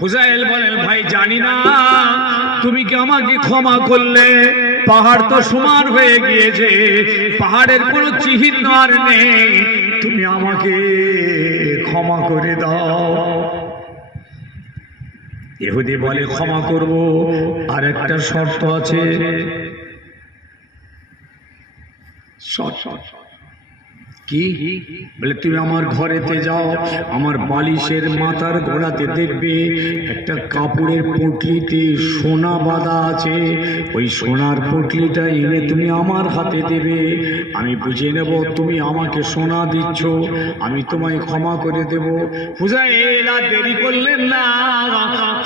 ফুজাইল বলেন, ভাই জানি না, তুমি কি আমাকে ক্ষমা করলে? পাহাড় তো সমান হয়ে গিয়েছে, পাহাড়ের কোনো চিহ্ন আর নেই, তুমি আমাকে ক্ষমা করে দাও। ইহুদি বলে, ক্ষমা করব, আর একটা শর্ত আছে। কি? বলে, তুমি আমার ঘরেতে যাও, আমার বালিশের মাথার গোড়াতে দেখবে একটা কাপড়ের পুঁটলিতে সোনা বাঁধা আছে। ওই সোনার পুঁটলিটা এনে তুমি আমার হাতে দেবে, আমি বুঝে নেব তুমি আমাকে সোনা দিচ্ছ, আমি তোমায় ক্ষমা করে দেব। ফুজাইল আর দেরি করলেন না,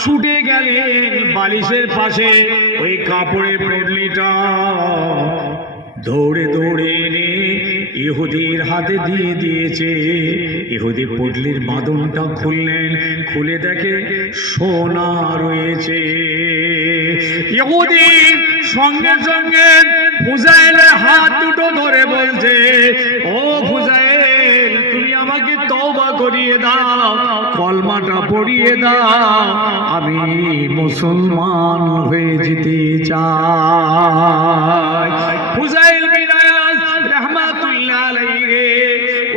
ছুটে গেলেন বালিশের পাশে, ওই কাপড়ের পুঁটলিটা দৌড়ে দৌড়ে এনে ইহুদির হাতে দিয়ে দিয়েছে। ইহুদি পুঁটলির বাঁধনটা খুললেন, খুলে দেখে সোনা রয়েছে। ইহুদি সঙ্গে সঙ্গে ফুজাইলের হাত দুটো ধরে বলছে, ও ফুজাইল, তুমি আমাকে তওবা করিয়ে দাও, কলমাটা পড়িয়ে দাও, আমি মুসলমান হয়ে যেতে চাই। ফুজাইল বিন আয়াজ রাহমাতুল্লাহ আলাইহি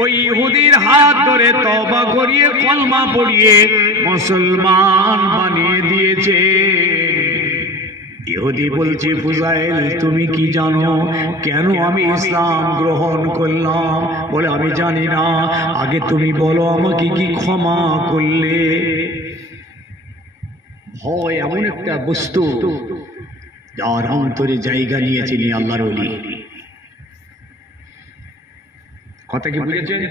ওই ইহুদির হাত ধরে তওবা করিয়ে কলমা পড়িয়ে মুসলমান বানিয়ে দিয়েছে। ইহুদি বলছে, ফুজাইল, তুমি কি জানো কেন আমি ইসলাম গ্রহণ করলাম? বলে, আমি জানি না, আগে তুমি বলো আমাকে কি ক্ষমা করলে? ভয় এমন একটা বস্তু যার অন্তরে জায়গা নিয়েছে নি আল্লাহর ওলি। কথা কি বুঝেছেন?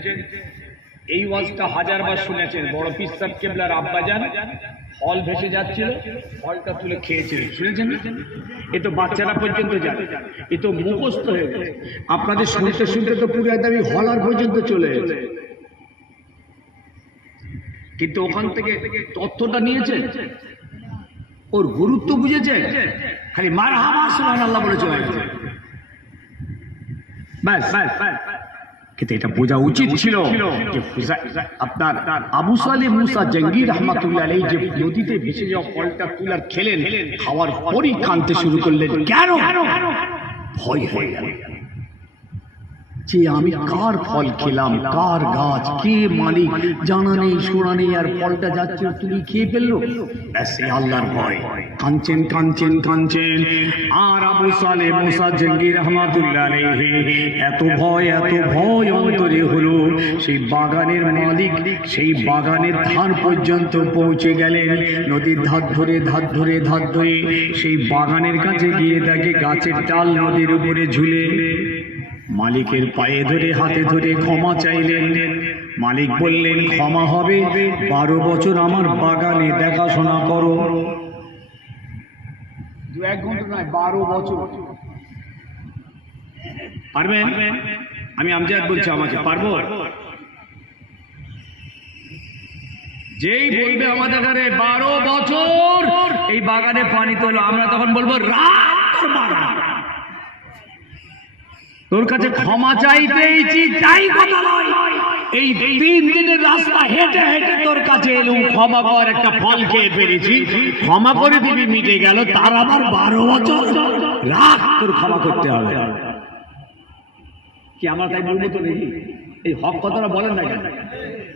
এই ওয়াজটা হাজারবার শুনেছেন। বড় পীর সাহেব কেবলার আব্বাজান ফল ভেসে যাচ্ছিল, ফলটা তুলে খেয়েছিলেন, শুনেছেন? এ তো বাচ্চারা পর্যন্ত জানে, এ তো মুখস্থ হয়ে গেছে। আপনাদের শুনতে শুনতে তো পুরো একদম হলার পর্যন্ত চলে গেছে, কিন্তু ওখান থেকে তথ্যটা নিয়েছেন, ওর গুরুত্ব বুঝেছে, খালি মারহাবা সুবহানাল্লাহ বলে চলে গেছে, ব্যাস। কিন্তু এটা বোঝা উচিত ছিল যে আপনার আবু সালেহ মুসা জঙ্গি রহমাতুল্লাহ আলাইহি যে নদীতে ভেসে যাওয়া ফলটা তুলার খেলেন, খাওয়ার পরই কাঁদতে শুরু করলেন। কেন? ভয় হয়ে গেল যে আমি কার ফল খেলাম, কার গাছ, কে মালিক জানা নেই, শোনা নেই, আর ফলটা যাচ্ছে তুমি খেয়ে ফেললো। সে আল্লাহর ভয়, কাঁদছেন কাঁদছেন কাঁদছেন। আর আবু সালেহ মুসা জঙ্গি রহমাতুল্লাহ আলাইহি এত ভয় অন্তরে হলো, সেই বাগানের মালিক সেই বাগানের ধার পর্যন্ত পৌঁছে গেলেন। নদীর ধার ধরে সেই বাগানের কাছে গিয়ে দেখে গাছের ডাল নদীর উপরে ঝুলে। মালিকের পায়ে ধরে হাতে ধরে ক্ষমা চাইলেন। মালিক বললেন, ক্ষমা হবে, 12 বছর আমার বাগানে দেখাশোনা করো। 2-1 ঘন্টা নয়, 12 বছর। পারবেন? আমি আমজাদ বলছি, আমাকে পারবো? যেই বলবে আমাদের ঘরে 12 বছর এই বাগানে পানি তোলো, আমরা তখন বলবো রাত তোর বাগান। তোর কাছে ক্ষমা চাই পেয়েছি, তাই কথা নয়। এই 3 দিনের রাস্তা হেঁটে হেঁটে তোর কাছে এলুম, ক্ষমা কর, একটা ফল খেয়ে ফেলেছি, ক্ষমা করে দিবি, মিটে গেল। তার আবার 12 বছর রাত তোর ক্ষমা করতে হবে। কি আমরা তাই বলবো তো দেখি? এই হক কথাটা বলেন না কেন?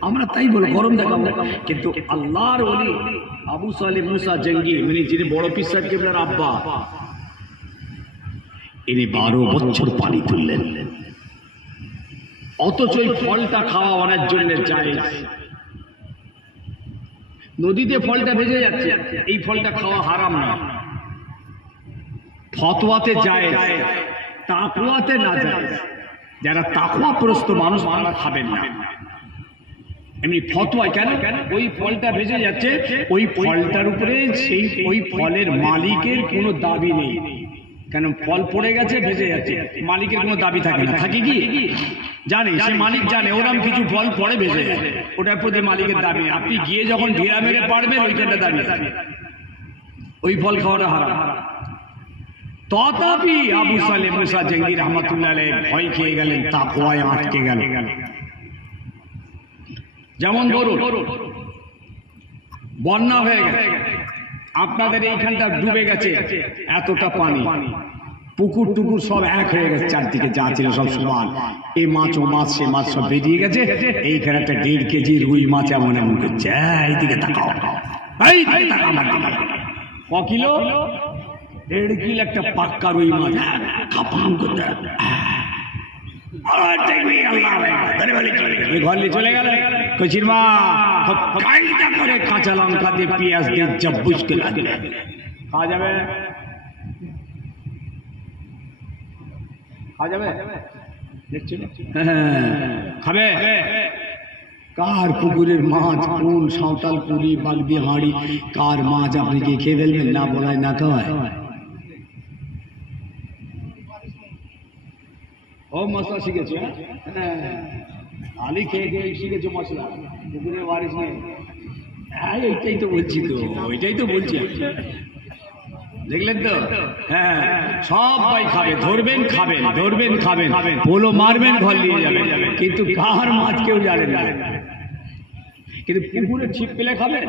আমরা তাই বলো, গরম দেখাবো। কিন্তু আল্লাহর ওলি আবু সালেহ মুসা জঙ্গি, মানে যিনি বড় পীর সাহেব কেবলার আব্বা, ইনি 12 বছর পানি তুললেন। অথচ এই ফলটা খাওয়া অনেক জন্য জায়েজ। নদীতে ফলটা ভেসে যাচ্ছে, এই ফলটা খাওয়া হারাম না, ফতোয়াতে জায়েজ, তাকওয়াতে না জায়েজ। যারা তাকওয়াপ্রস্ত মানুষ তারা খাবেন না। এমনি ফতোয়ায় কেন? ওই ফলটা ভেসে যাচ্ছে, ওই ফলটার উপরে সেই ওই ফলের মালিকের কোনো দাবি নেই। কেন? ফল পড়ে গেছে, ভেসে যাচ্ছে, মালিকের কোনো দাবি থাকে না। থাকে কি? জানে, সে মালিক জানে ওরম কিছু ফল পড়ে ভেসে যায়, ওটার প্রতি মালিকের দাবি। আপনি গিয়ে যখন ঢিলা মেরে পারবেন, ওইখানটা দাবি, ওই ফল খাওয়াটা হারাম। তথাপি আবু সালেহ মুসা জঙ্গি রহমাতুল্লাহ আলাইহি ভয় খেয়ে গেলেন, তাকওয়ায় আটকে গেল। যেমন ধরুন বন্যা হয়ে গেছে, আপনাদের এইখানটা ডুবে গেছে, এতটা পানি, পুকুর টুকুর সব এক হয়ে গেছে, চারদিকে যা ছিল সব সমান, এই মাছ ও মাছ সে মাছ সব বেরিয়ে গেছে। এইখানে একটা 1.5 কেজি রুই মাছ এমন এমন করছে, এইদিকে তাকাও, এইদিকে তাকাও আমার দিকে। ক কিলো? 1.5 কিলো একটা পাক্কা রুই মাছ, খাপাম করতে ঘর নিয়ে চলে গেল। কচির মা কাইটা করে কাঁচা লঙ্কা দিয়ে পেঁয়াজ দিয়ে জব্বুজ করে খাওয়া যাবে, খাওয়া যাবে, খাবে? কার পুকুরের মাছ, কোন সাঁওতাল পুরি বাগদি হাঁড়ি, কার মাছ আপনি কি খেয়ে ফেলবেন? না বলায় না খাওয়ায়। ও মশলা শিখেছে, আলি খেয়ে খেয়ে শিখেছো মশলা, পুকুরের ওয়ারিস নেই। হ্যাঁ, এইটাই তো বলছি, তো ওইটাই তো বলছি, দেখলেন তো? হ্যাঁ, সবাই খাবে, ধরবেন খাবেন, ধরবেন খাবেন, পোলো মারবেন, ঘর নিয়ে যাবেন, কিন্তু কার মাছ কেউ জানে না। কিন্তু পুকুরে ছিপ পেলে খাবে,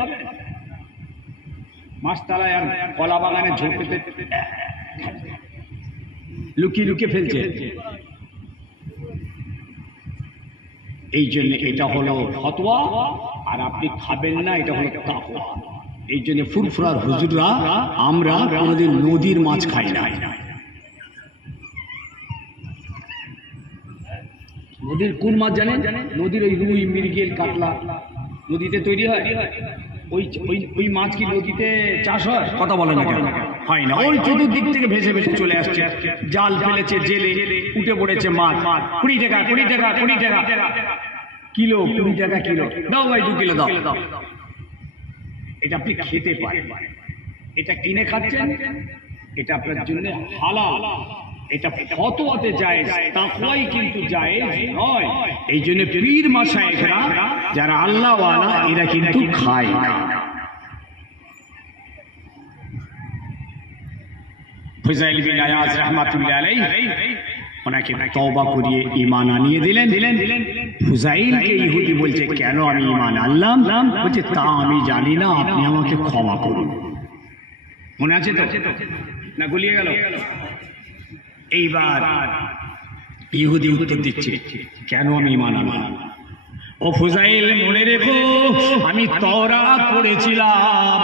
মাছতলায় আর কলা বাগানে ঝোপেতে লুকিয়ে লুকিয়ে ফেলছে। এই জন্য এটা হলো ফতোয়া, আর আপনি খাবেন না, এটা হলো তাকওয়া। এই জন্য ফুরফুরার হুজুররা আমরা কোনোদিন নদীর মাছ খাই না। নদীর কোন মাছ জানেন? নদীর ওই রুই, মৃগেল, কাতলা নদীতে তৈরি হয়। ওই ওই ওই মাছ কি নদীতে চাষ হয়? কথা বলে না কেন? হয় না। ওই চতুর্দিক থেকে ভেসে ভেসে চলে আসছে, জাল ফেলেছে, জেলে উঠে পড়েছে মাছ, 20 টাকা 20 টাকা 20 টাকা কিলো, 20 টাকা কিলো, দাও ভাই 2 কিলো দাও। এটা আপনি খেতে পারেন, এটা কিনে খাচ্ছেন, এটা আপনার জন্য হালাল, এটা ফতোয়াতে জায়েজ, তাকওয়াই কিন্তু জায়েজ নয়। এই জন্য পীর মাশায়েখরা যারা আল্লাহ ওয়ালা, এরা কিন্তু খায় না। ফুজাইল বিন আয়াজ রাহমাতুল্লাহ আলাইহি ওনাকে তওবা করিয়ে ঈমান আনিয়ে দিলেন। ফুজাইলকে ইহুদি বলছে, কেন আমি ঈমান আনলাম? বলছে, তা আমি জানি না, আপনি আমাকে ক্ষমা করুন। মনে আছে তো? না গুলিয়ে গেল? এইবার ইহুদি উত্তর দিচ্ছে, কেন আমি ঈমান আনলাম? ও ফুজাইল, মনে রেখো, আমি তাওরাত পড়েছিলাম,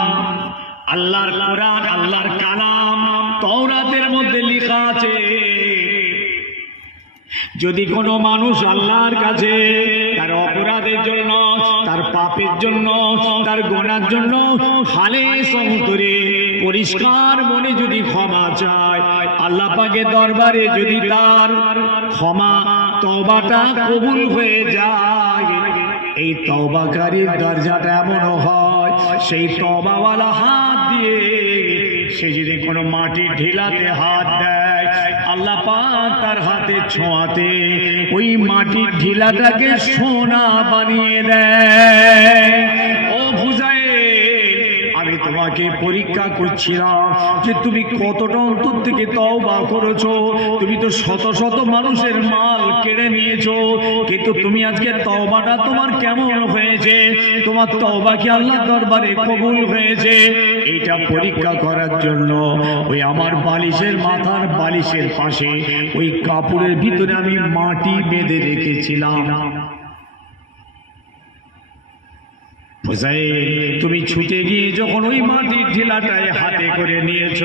আল্লাহর কোরআন, আল্লাহর কালাম, তাওরাতের মধ্যে লেখা আছে, যদি কোনো মানুষ আল্লাহর কাছে তার অপরাধের জন্য, তার পাপের জন্য, তার গুনার জন্য খালেস অন্তরে পরিষ্কার মনে যদি ক্ষমা চায়, আল্লাহ পাকের দরবারে যদি তার ক্ষমা তওবাটা কবুল হয়ে যায়, এই তওবাকারীর দরজাটা এমনও হয়, সেই তওবাওয়ালা হাত দিয়ে সে যদি কোনো মাটির ঢিলাতে হাত দেয়, আল্লাহ পাক তার হাতে ছোঁয়াতে ওই মাটির ঢিলাটাকে সোনা বানিয়ে দেয়। ও বুঝায়, আমি তোমাকে পরীক্ষা করছিলাম যে তুমি কতটা অন্তর থেকে তওবা করেছো। তুমি তো শত শত মানুষের মাল কেড়ে নিয়েছো, কিন্তু তুমি আজকে তওবাটা তোমার কেমন হয়েছে, তোমার তওবা কি আল্লাহর দরবারে কবুল হয়েছে, এইটা পরীক্ষা করার জন্য ওই আমার বালিশের মাথার বালিশের পাশে ওই কাপড়ের ভিতরে আমি মাটি বেঁধে রেখেছিলাম। তুমি ছুটে গিয়ে যখন ওই মাটির ঢিলাটায় হাতে করে নিয়েছ,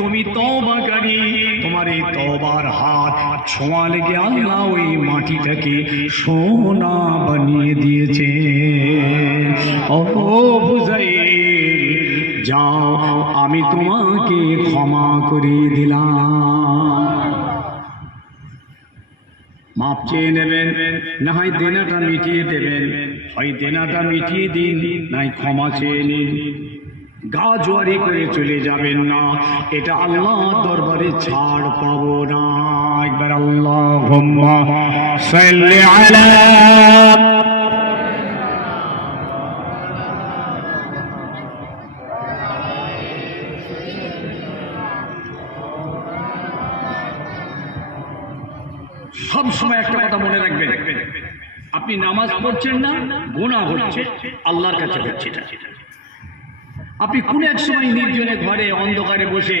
তুমি তওবাকারী, তোমার এই তওবার হাত ছোঁয়া লেগে আল্লাহ ওই মাটিটাকে সোনা বানিয়ে দিয়েছে। ও বুঝাইল, যাও আমি তোমাকে ক্ষমা করে দিলাম। মাপ চেয়ে নেবেন, না হয় দেনাটা মিটিয়ে দেবেন, হয় দেনাটা মিটিয়ে দিন, নাই ক্ষমা চেয়ে নিন। গা জোয়ারি করে চলে যাবেন না, এটা আল্লাহ দরবারে ছাড় পাবো না। একবার আল্লাহুম্মা সাল্লি আলা সব সময় একটা কথা মনে রাখবেন, আপনি নামাজ পড়ছেন না, গুনাহ হচ্ছে, আল্লাহর কাছে হচ্ছে এটা। আপনি কোন এক সময় নির্জনে ঘরে অন্ধকারে বসে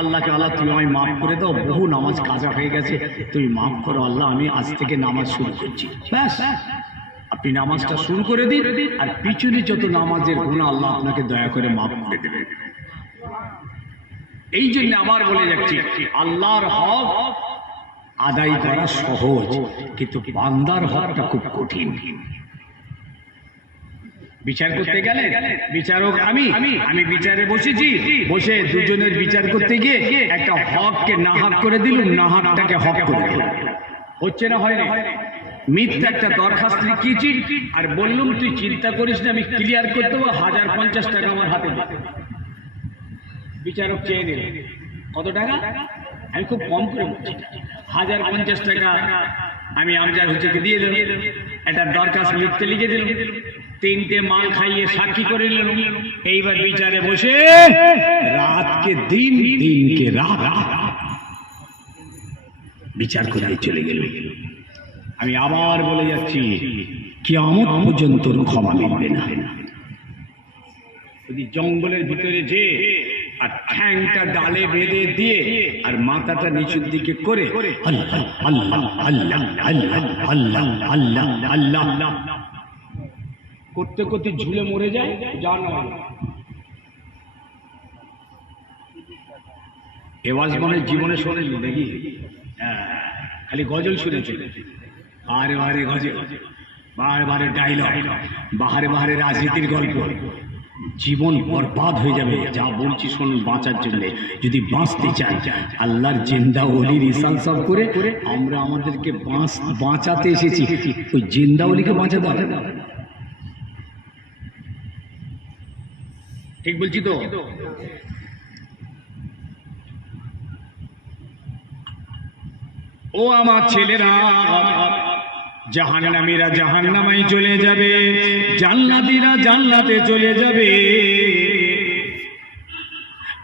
আল্লাহকে, আল্লাহ তুমি আমায় মাফ করে দাও, বহু নামাজ কাজা হয়ে গেছে, তুমি মাফ করো আল্লাহ, আমি আজ থেকে নামাজ শুরু করছি। ব্যাস, আপনি নামাজটা শুরু করে দিন, আর পিছনে যত নামাজের গুনাহ আল্লাহ আপনাকে দয়া করে মাফ করে দেবেন। এই জন্য আবার বলে যাচ্ছি, আল্লাহর হক আদায় করা সহজ, কিন্তু বান্দার হকটা খুব কঠিন। বিচার করতে গেলে বিচারক আমি বিচারে বসেছি, বসে দুজনের বিচার করতে গিয়ে একটা হককে না হক করে দিলুম, না হকটাকে হক করে দিলাম। হচ্ছে না, হয় না? মিথ্যা একটা দরখাস্ত লিখিয়েছি আর বললুম তুই চিন্তা করিস না, আমি ক্লিয়ার করে দেবো, 1050 টাকা আমার হাতে দে। বিচারক চেয়ে নিল কত টাকা, আমি খুব কম করে বলছি, 1050 টাকা আমি আমজাদ হুজুরকে দিয়ে দিলাম। একটা দরখাস্ত লিখতে লিখে দিলাম, 3টে মাল খাইয়ে সাক্ষী করে নিলাম। এইবার বিচারে বসে রাতকে দিন, দিনকে রাত বিচার করে চলে গেল। আমি আবার বলে যাচ্ছি, কিয়ামত পর্যন্ত ক্ষমা মিলবে না। যদি জঙ্গলের ভিতরে যে আর ঠ্যাংটা ডালে বেঁধে দিয়ে আর মাথাটা নিচের দিকে করে আল্লাহ আল্লাহ আল্লাহ আল্লাহ আল্লাহ আল্লাহ আল্লাহ করতে করতে ঝুলে মরে যায়, জানো এওয়াজ মনে জীবনে শোনেনি দেখি, খালি গজল শুনেছে, বারে বারে গজল, বারে বারে ডায়লগ, বাহারে বাহারে রাজনীতির গল্প। জীবন বরবাদ হয়ে যাবে। যা বলছি শুনুন, বাঁচার জন্য, যদি বাঁচতে চাই আল্লাহর জিন্দা ওলির ইসাল সব করে আমরা আমাদেরকে বাঁচাতে এসেছি, ওই জিন্দা ওলিকে বাঁচাতে হবে না। ঠিক বলছি তো? ও আমার ছেলেরা, জাহান্নামীরা জাহান্নামায় চলে যাবে, জান্নাতীরা জান্নাতে চলে যাবে।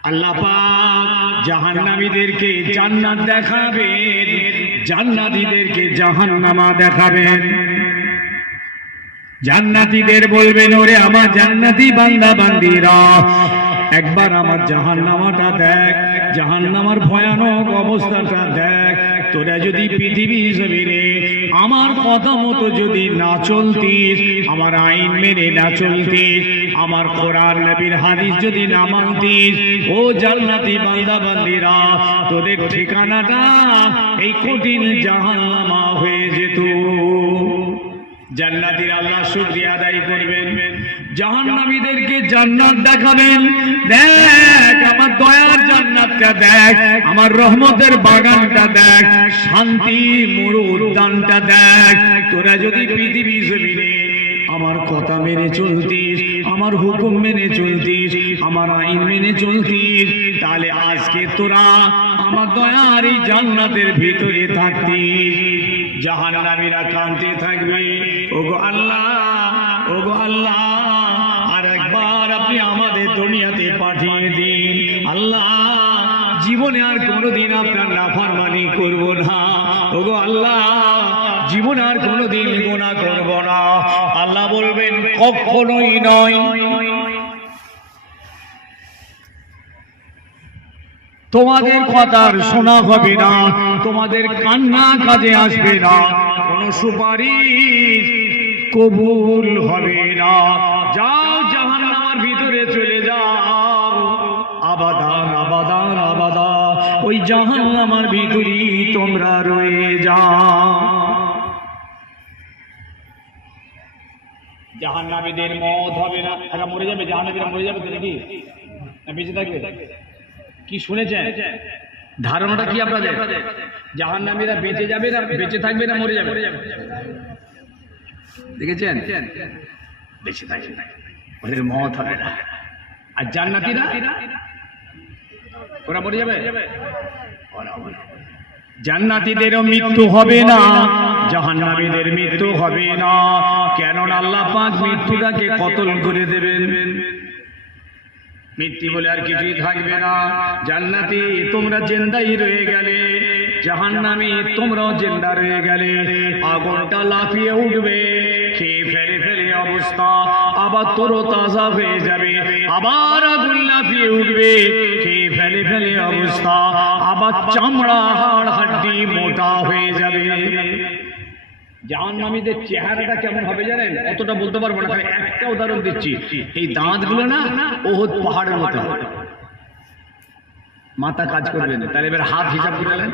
আল্লাহ পাক জাহান্নামীদেরকে জান্নাত দেখাবেন, জান্নাতীদেরকে জাহান্নামা দেখাবেন। জান্নাতীদের বলবেন, ওরে আমার জান্নাতি বান্দা বান্দিরা, একবার আমার জাহান্নামাটা দেখ, জাহান্নামার ভয়ানক অবস্থাটা দেখ। তোরা যদি পৃথিবী জমিনে আমার কথা মতো যদি না চলতিস, আমার আইন মেনে না চলতিস, আমার কোরআন নবীর হাদিস যদি না মানতিস, ও জান্নাতি বান্দা বান্দিরা, তোদের ঠিকানাটা এই কঠিন জাহান্নামা হয়ে যেত। জান্নাতীরা আল্লাহ শুকরিয়া আদায় করবেন, জাহান্নামীদেরকে জান্নাত দেখাবেন, দেখ আমার দয়ার জান্নাতটা দেখ, আমার রহমতের বাগানটা দেখ, শান্তি মরু উদ্যানটা দেখ। তোরা যদি পৃথিবী জমিনে আমার কথা মেনে চলতিস, আমার হুকুম মেনে চলতিস, আমার আইন মেনে চলতিস, তাহলে আজকে তোরা আমার দয়ার এই জান্নাতের ভিতরে থাকতিস। জাহান্নামীরা কাঁদতে থাকবে, ওগো আল্লাহ, ওগো আল্লাহ, আর একবার আপনি আমাদের দুনিয়াতে পাঠিয়ে দিন আল্লাহ, জীবনে আর কোনোদিন আপনার নাফরমানি করব না। ওগো আল্লাহ, জীবনে আর কোনোদিন গুনাহ করব না। আল্লাহ বলবেন কখনোই নয়, তোমাদের কথার শোনা হবে না, তোমাদের কান্না কাজে আসবে না, কোন সুপারিশ কবুল হবে না। যাও জাহান্নামের ভিতরে চলে যাও, আবাদান আবাদান আবাদা, ওই জাহান্নামের ভিতরেই তোমরা রয়ে যাও। জাহান্নামীদের মওত হবে না, এরা মরে যাবে, জাহান্নামীরা মরে যাবে নাকি না বেঁচে থাকবে? কি শুনেছেন? ধারণাটা কি আপনাদের? জাহান্নামীরা বেঁচে যাবে না বেঁচে থাকবে না মরে যাবে? দেখেছেন? বেঁচে থাকবে, ওদের মওত হবে না। আর জান্নাতীরা ওরা মরে যাবে? জান্নাতীদেরও মৃত্যু হবে না, জাহান্নামীদের মৃত্যু হবে না। কেননা আল্লাহ পাক মৃত্যুটাকে কতল করে দেবেন, মৃত্যু বলে আর কিছুই থাকবে না। জান্নাতি তোমরা জিন্দাই রয়ে গেলে, জাহান্নামী তোমরাও জিন্দা রয়ে গেলে। আগুনটা লাফিয়ে উঠবে, খেয়ে ফেলে ফেলে অবস্থা আবার তরতাজা হয়ে যাবে, আবার আগুন লাফিয়ে উঠবে, খেয়ে ফেলে ফেলে অবস্থা আবার চামড়া হাড় হাড্ডি মোটা হয়ে যাবে। জাহান্নামীদের চেহারাটা কেমন হবে জানেন? অতটা বলতে পারবো না, একটা উদাহরণ দিচ্ছি। এই দাঁতগুলো না ওহদ পাহাড়ের মতো, মাথা কাজ করবে না। তাহলে এবার হাত হিসাব করলেন,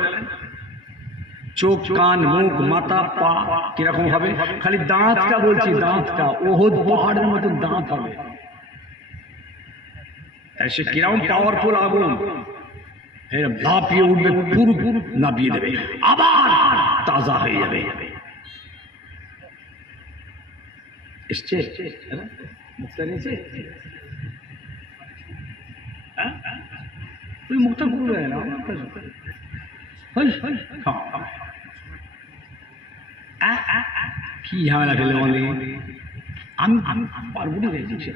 চোখ কান মুখ মাথা পা কিরকম হবে? খালি দাঁতটা বলছি, দাঁতটা ওহদ পাহাড়ের মতো দাঁত হবে। সে কিরকম পাওয়ারফুল আগুন, লাফিয়ে উঠবে, পুরো নাপিয়ে দেবে, আবার তাজা হয়ে যাবে। এসছে মুখটা নিয়েছে, তুই মুখটা করবে না, কি ঝামেলা ফেলে বলে, আমি পারবো না গেছি।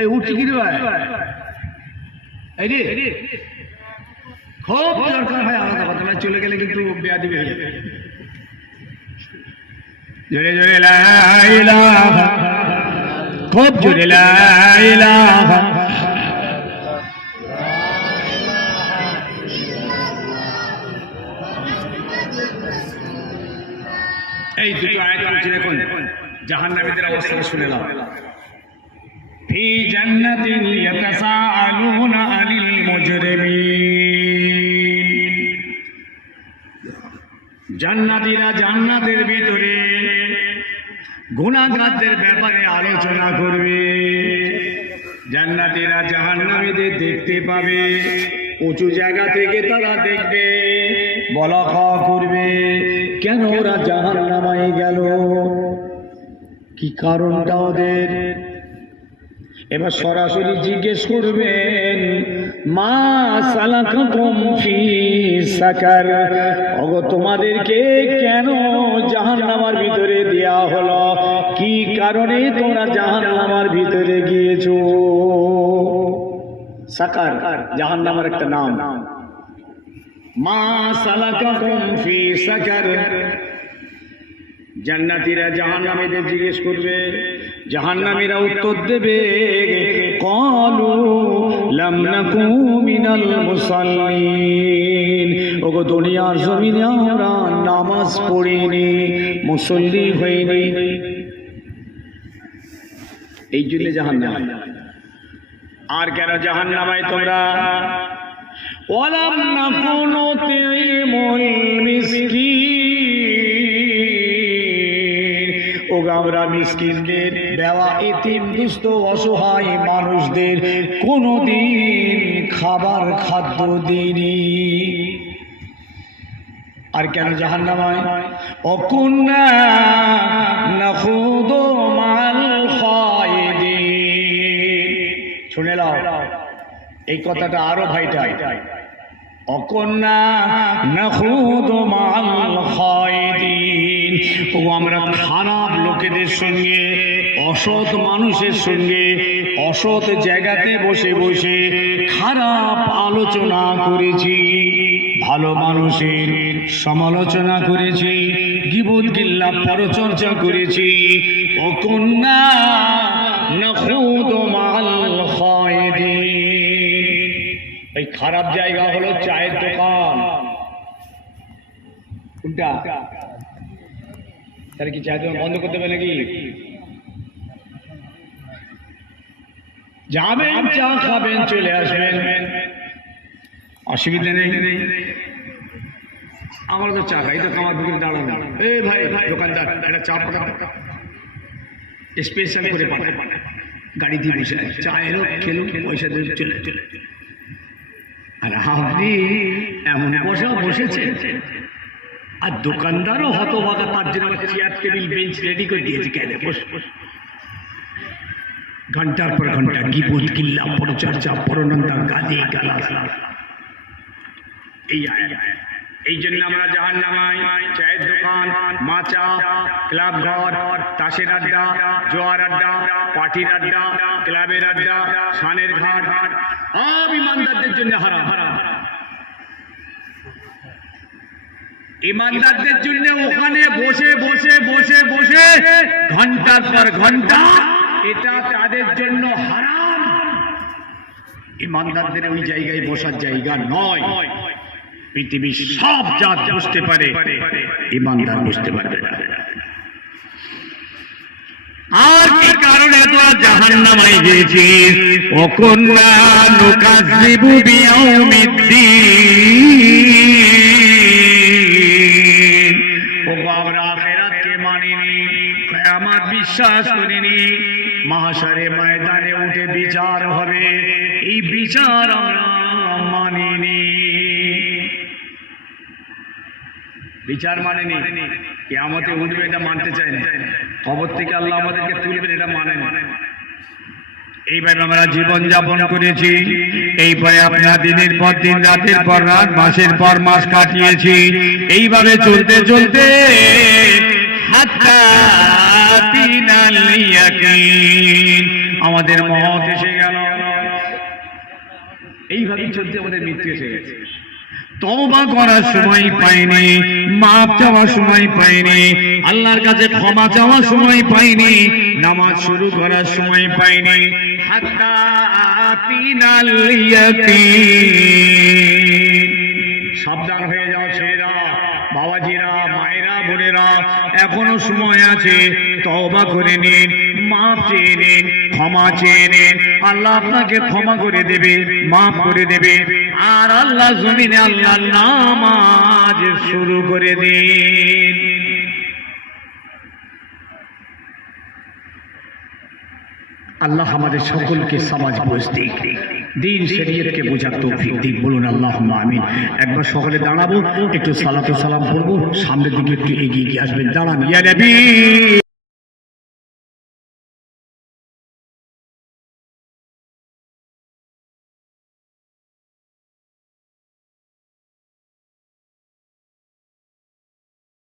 এই উঠছি কি রে ভাই, এই রে খুব দরকার হয় আলাদা কথা, মানে চলে গেলে কিন্তু বেয়াদি হয়ে যাবে। জোরে জোরে লা ইলাহা, খুব জোরে লা ইলাহা। এই দুটো আয়াত বলছি, দেখুন জাহান্নামীদের অবস্থা শুনে নাও। ফি জান্নাতিন ইয়াতাসাআলুনা আনিল মুজরিমিন, জান্নাতীরা জান্নাতের ভিতরে গুনাহগারদের ব্যাপারে আলোচনা করবে। জান্নাতীরা জাহান্নামীদের দেখতে পাবে, উঁচু জায়গা থেকে তারা দেখবে, বলা খাওয়া করবে, কেন ওরা জাহান্নামায় গেল, কি কারণটা ওদের। এবার সরাসরি জিজ্ঞেস করবেন, মা সালাকাকুম ফি সাকার, ওগো তোমাদেরকে কেন জাহান্নামের ভিতরে দেয়া হলো, কি কারণে তোমরা জাহান্নামের ভিতরে গিয়েছো। সাকার জাহান্নামের একটা নাম। মা সালাকাকুম ফি সাকার, জান্নাতীরা জাহান্নামীদের জিজ্ঞেস করবে, জাহান্নামীরা উত্তর দেবে, ক্বালু লাম নাকু মিনাল মুসাল্লিন, ওগো দুনিয়ার জমিনে আমরা নামাজ পড়িনি, মুসল্লি হইনি। এই জন্য জাহান্নাম। আর কেন জাহান্নামায় তোমরা? ওয়ালাম নাকু নুতিমুল মিসকিন, আমরা মিসকিনদের দেওয়া এতিম দুস্থ অসহায় মানুষদের কোনোদিন খাবার খাদ্য দিইনি। আর কেন জাহান্নামায়? অকুন্না নাখুদু মাল খায়দিন। শুনে নাও এই কথাটা আরো ভাইটাল। অকুন্না নাখুদু মাল খায়দিন। ও আমরা খারাপ লোকেদের সঙ্গে, অসৎ মানুষের সঙ্গে, অসৎ জায়গাতে বসে বসে খারাপ আলোচনা করেছি, ভালো মানুষের সমালোচনা করেছি, গীবত গিল্লা পরচর্চা করেছি। ও কন্যা নাখুদু মাল খায়দিন। এই খারাপ জায়গা হলো চায়ের দোকান। কোনটা? তাহলে কি চায়ের দোকান বন্ধ করতে হবে নাকি? যাবেন, চা খাবেন, চলে আসবেন, অসুবিধা নেই। আমরা তো চা খাই, তো খামার ভিতরে দাঁড়ানো। এই ভাই দোকানদার, একটা চা পাঠাও, স্পেশাল করে পাঠায়, গাড়ি দিয়ে বসে চা এলো, খেলো, পয়সা দিয়ে চলে চলে। আর আপনি এমন বসেছেন, আর দোকানদারও হতভাগা, তার জন্য আমার চেয়ার টেবিল বেঞ্চ রেডি করে দিয়েছে। কেন বস বস, ঘন্টার পর ঘন্টা গীবত গিল্লা পরচর্চা পরনন্দা গালি গালাজ। এই জন্য আমরা জাহান্নামায় চায়ের দোকান, মাচা, ক্লাব ঘর, তাসের আড্ডা, জোয়ার আড্ডা, পার্টির আড্ডা, ক্লাবের আড্ডা, সানের ঘাট সব ইমানদারদের জন্য হারাম। ইমানদারদের জন্য ওখানে বসে বসে বসে বসে ঘন্টার পর ঘন্টা, এটা তাদের জন্য হারাম। ইমানদারদের ওই জায়গায় বসার জায়গা নয়। পৃথিবীর সব জাত বুঝতে পারে, ইমানদার বুঝতে পারবে না। আর কি কারণে তোরা জাহান্নামায় গিয়েছিস? ওকুন্না নুকাযযিবু বিয়াউমিদ্দিন। ওগো আমরা আখিরাতকে মানিনি, কিয়ামত বিশ্বাস করিনি, মাহশারে ময়দানে উঠে বিচার হবে, এই বিচার আমরা মানিনি। বিচার মানেনি, কিয়ামতে উঠবে এটা মানতে চায় না, কবর থেকে আল্লাহ আমাদেরকে তুলবেন এটা মানে না। এইভাবে আমরা জীবন যাপন করেছি, এইভাবে আপনার দিনের পর দিন, রাতের পর রাত, মাসের পর মাস কাটিয়েছি। এইভাবে চলতে চলতে হাত্তা তিনাল ইয়াকিন, আমাদের মওত এসে গেল। এইভাবে চলতে আমাদের মৃত্যু এসে গেছে। তওবা করার সময় পাইনি, মাপ চাওয়ার সময় পাইনি, আল্লাহর কাছে ক্ষমা চাওয়ার সময় পাইনি, নামাজ শুরু করার সময় পাইনি। হাত্তা তিনাল ইয়াকিন। সাবধান হয়ে যাও ছেলেরা, বাবাজিরা, মায়েরা, বোনেরা, এখনো সময় আছে। তওবা করে নিন, মাপ চেয়ে নিন, ক্ষমা চেয়ে নিন। আল্লাহ আপনাকে ক্ষমা করে দেবে, মাফ করে দেবে। আর আল্লাহ জমিনে আল্লাহ নামাজ শুরু করে দিন। আল্লাহ আমাদের সকলকে সমাজ বুঝতে, দিন শরীয়তকে বোঝার তৌফিক দিক। বলুন আল্লাহুম্মা আমিন। একবার সকলে দাঁড়াবো, একটু সালাতু সালাম পড়বো, সামনের দিকে একটু এগিয়ে আসবেন। দাঁড়ান ইয়া নবী।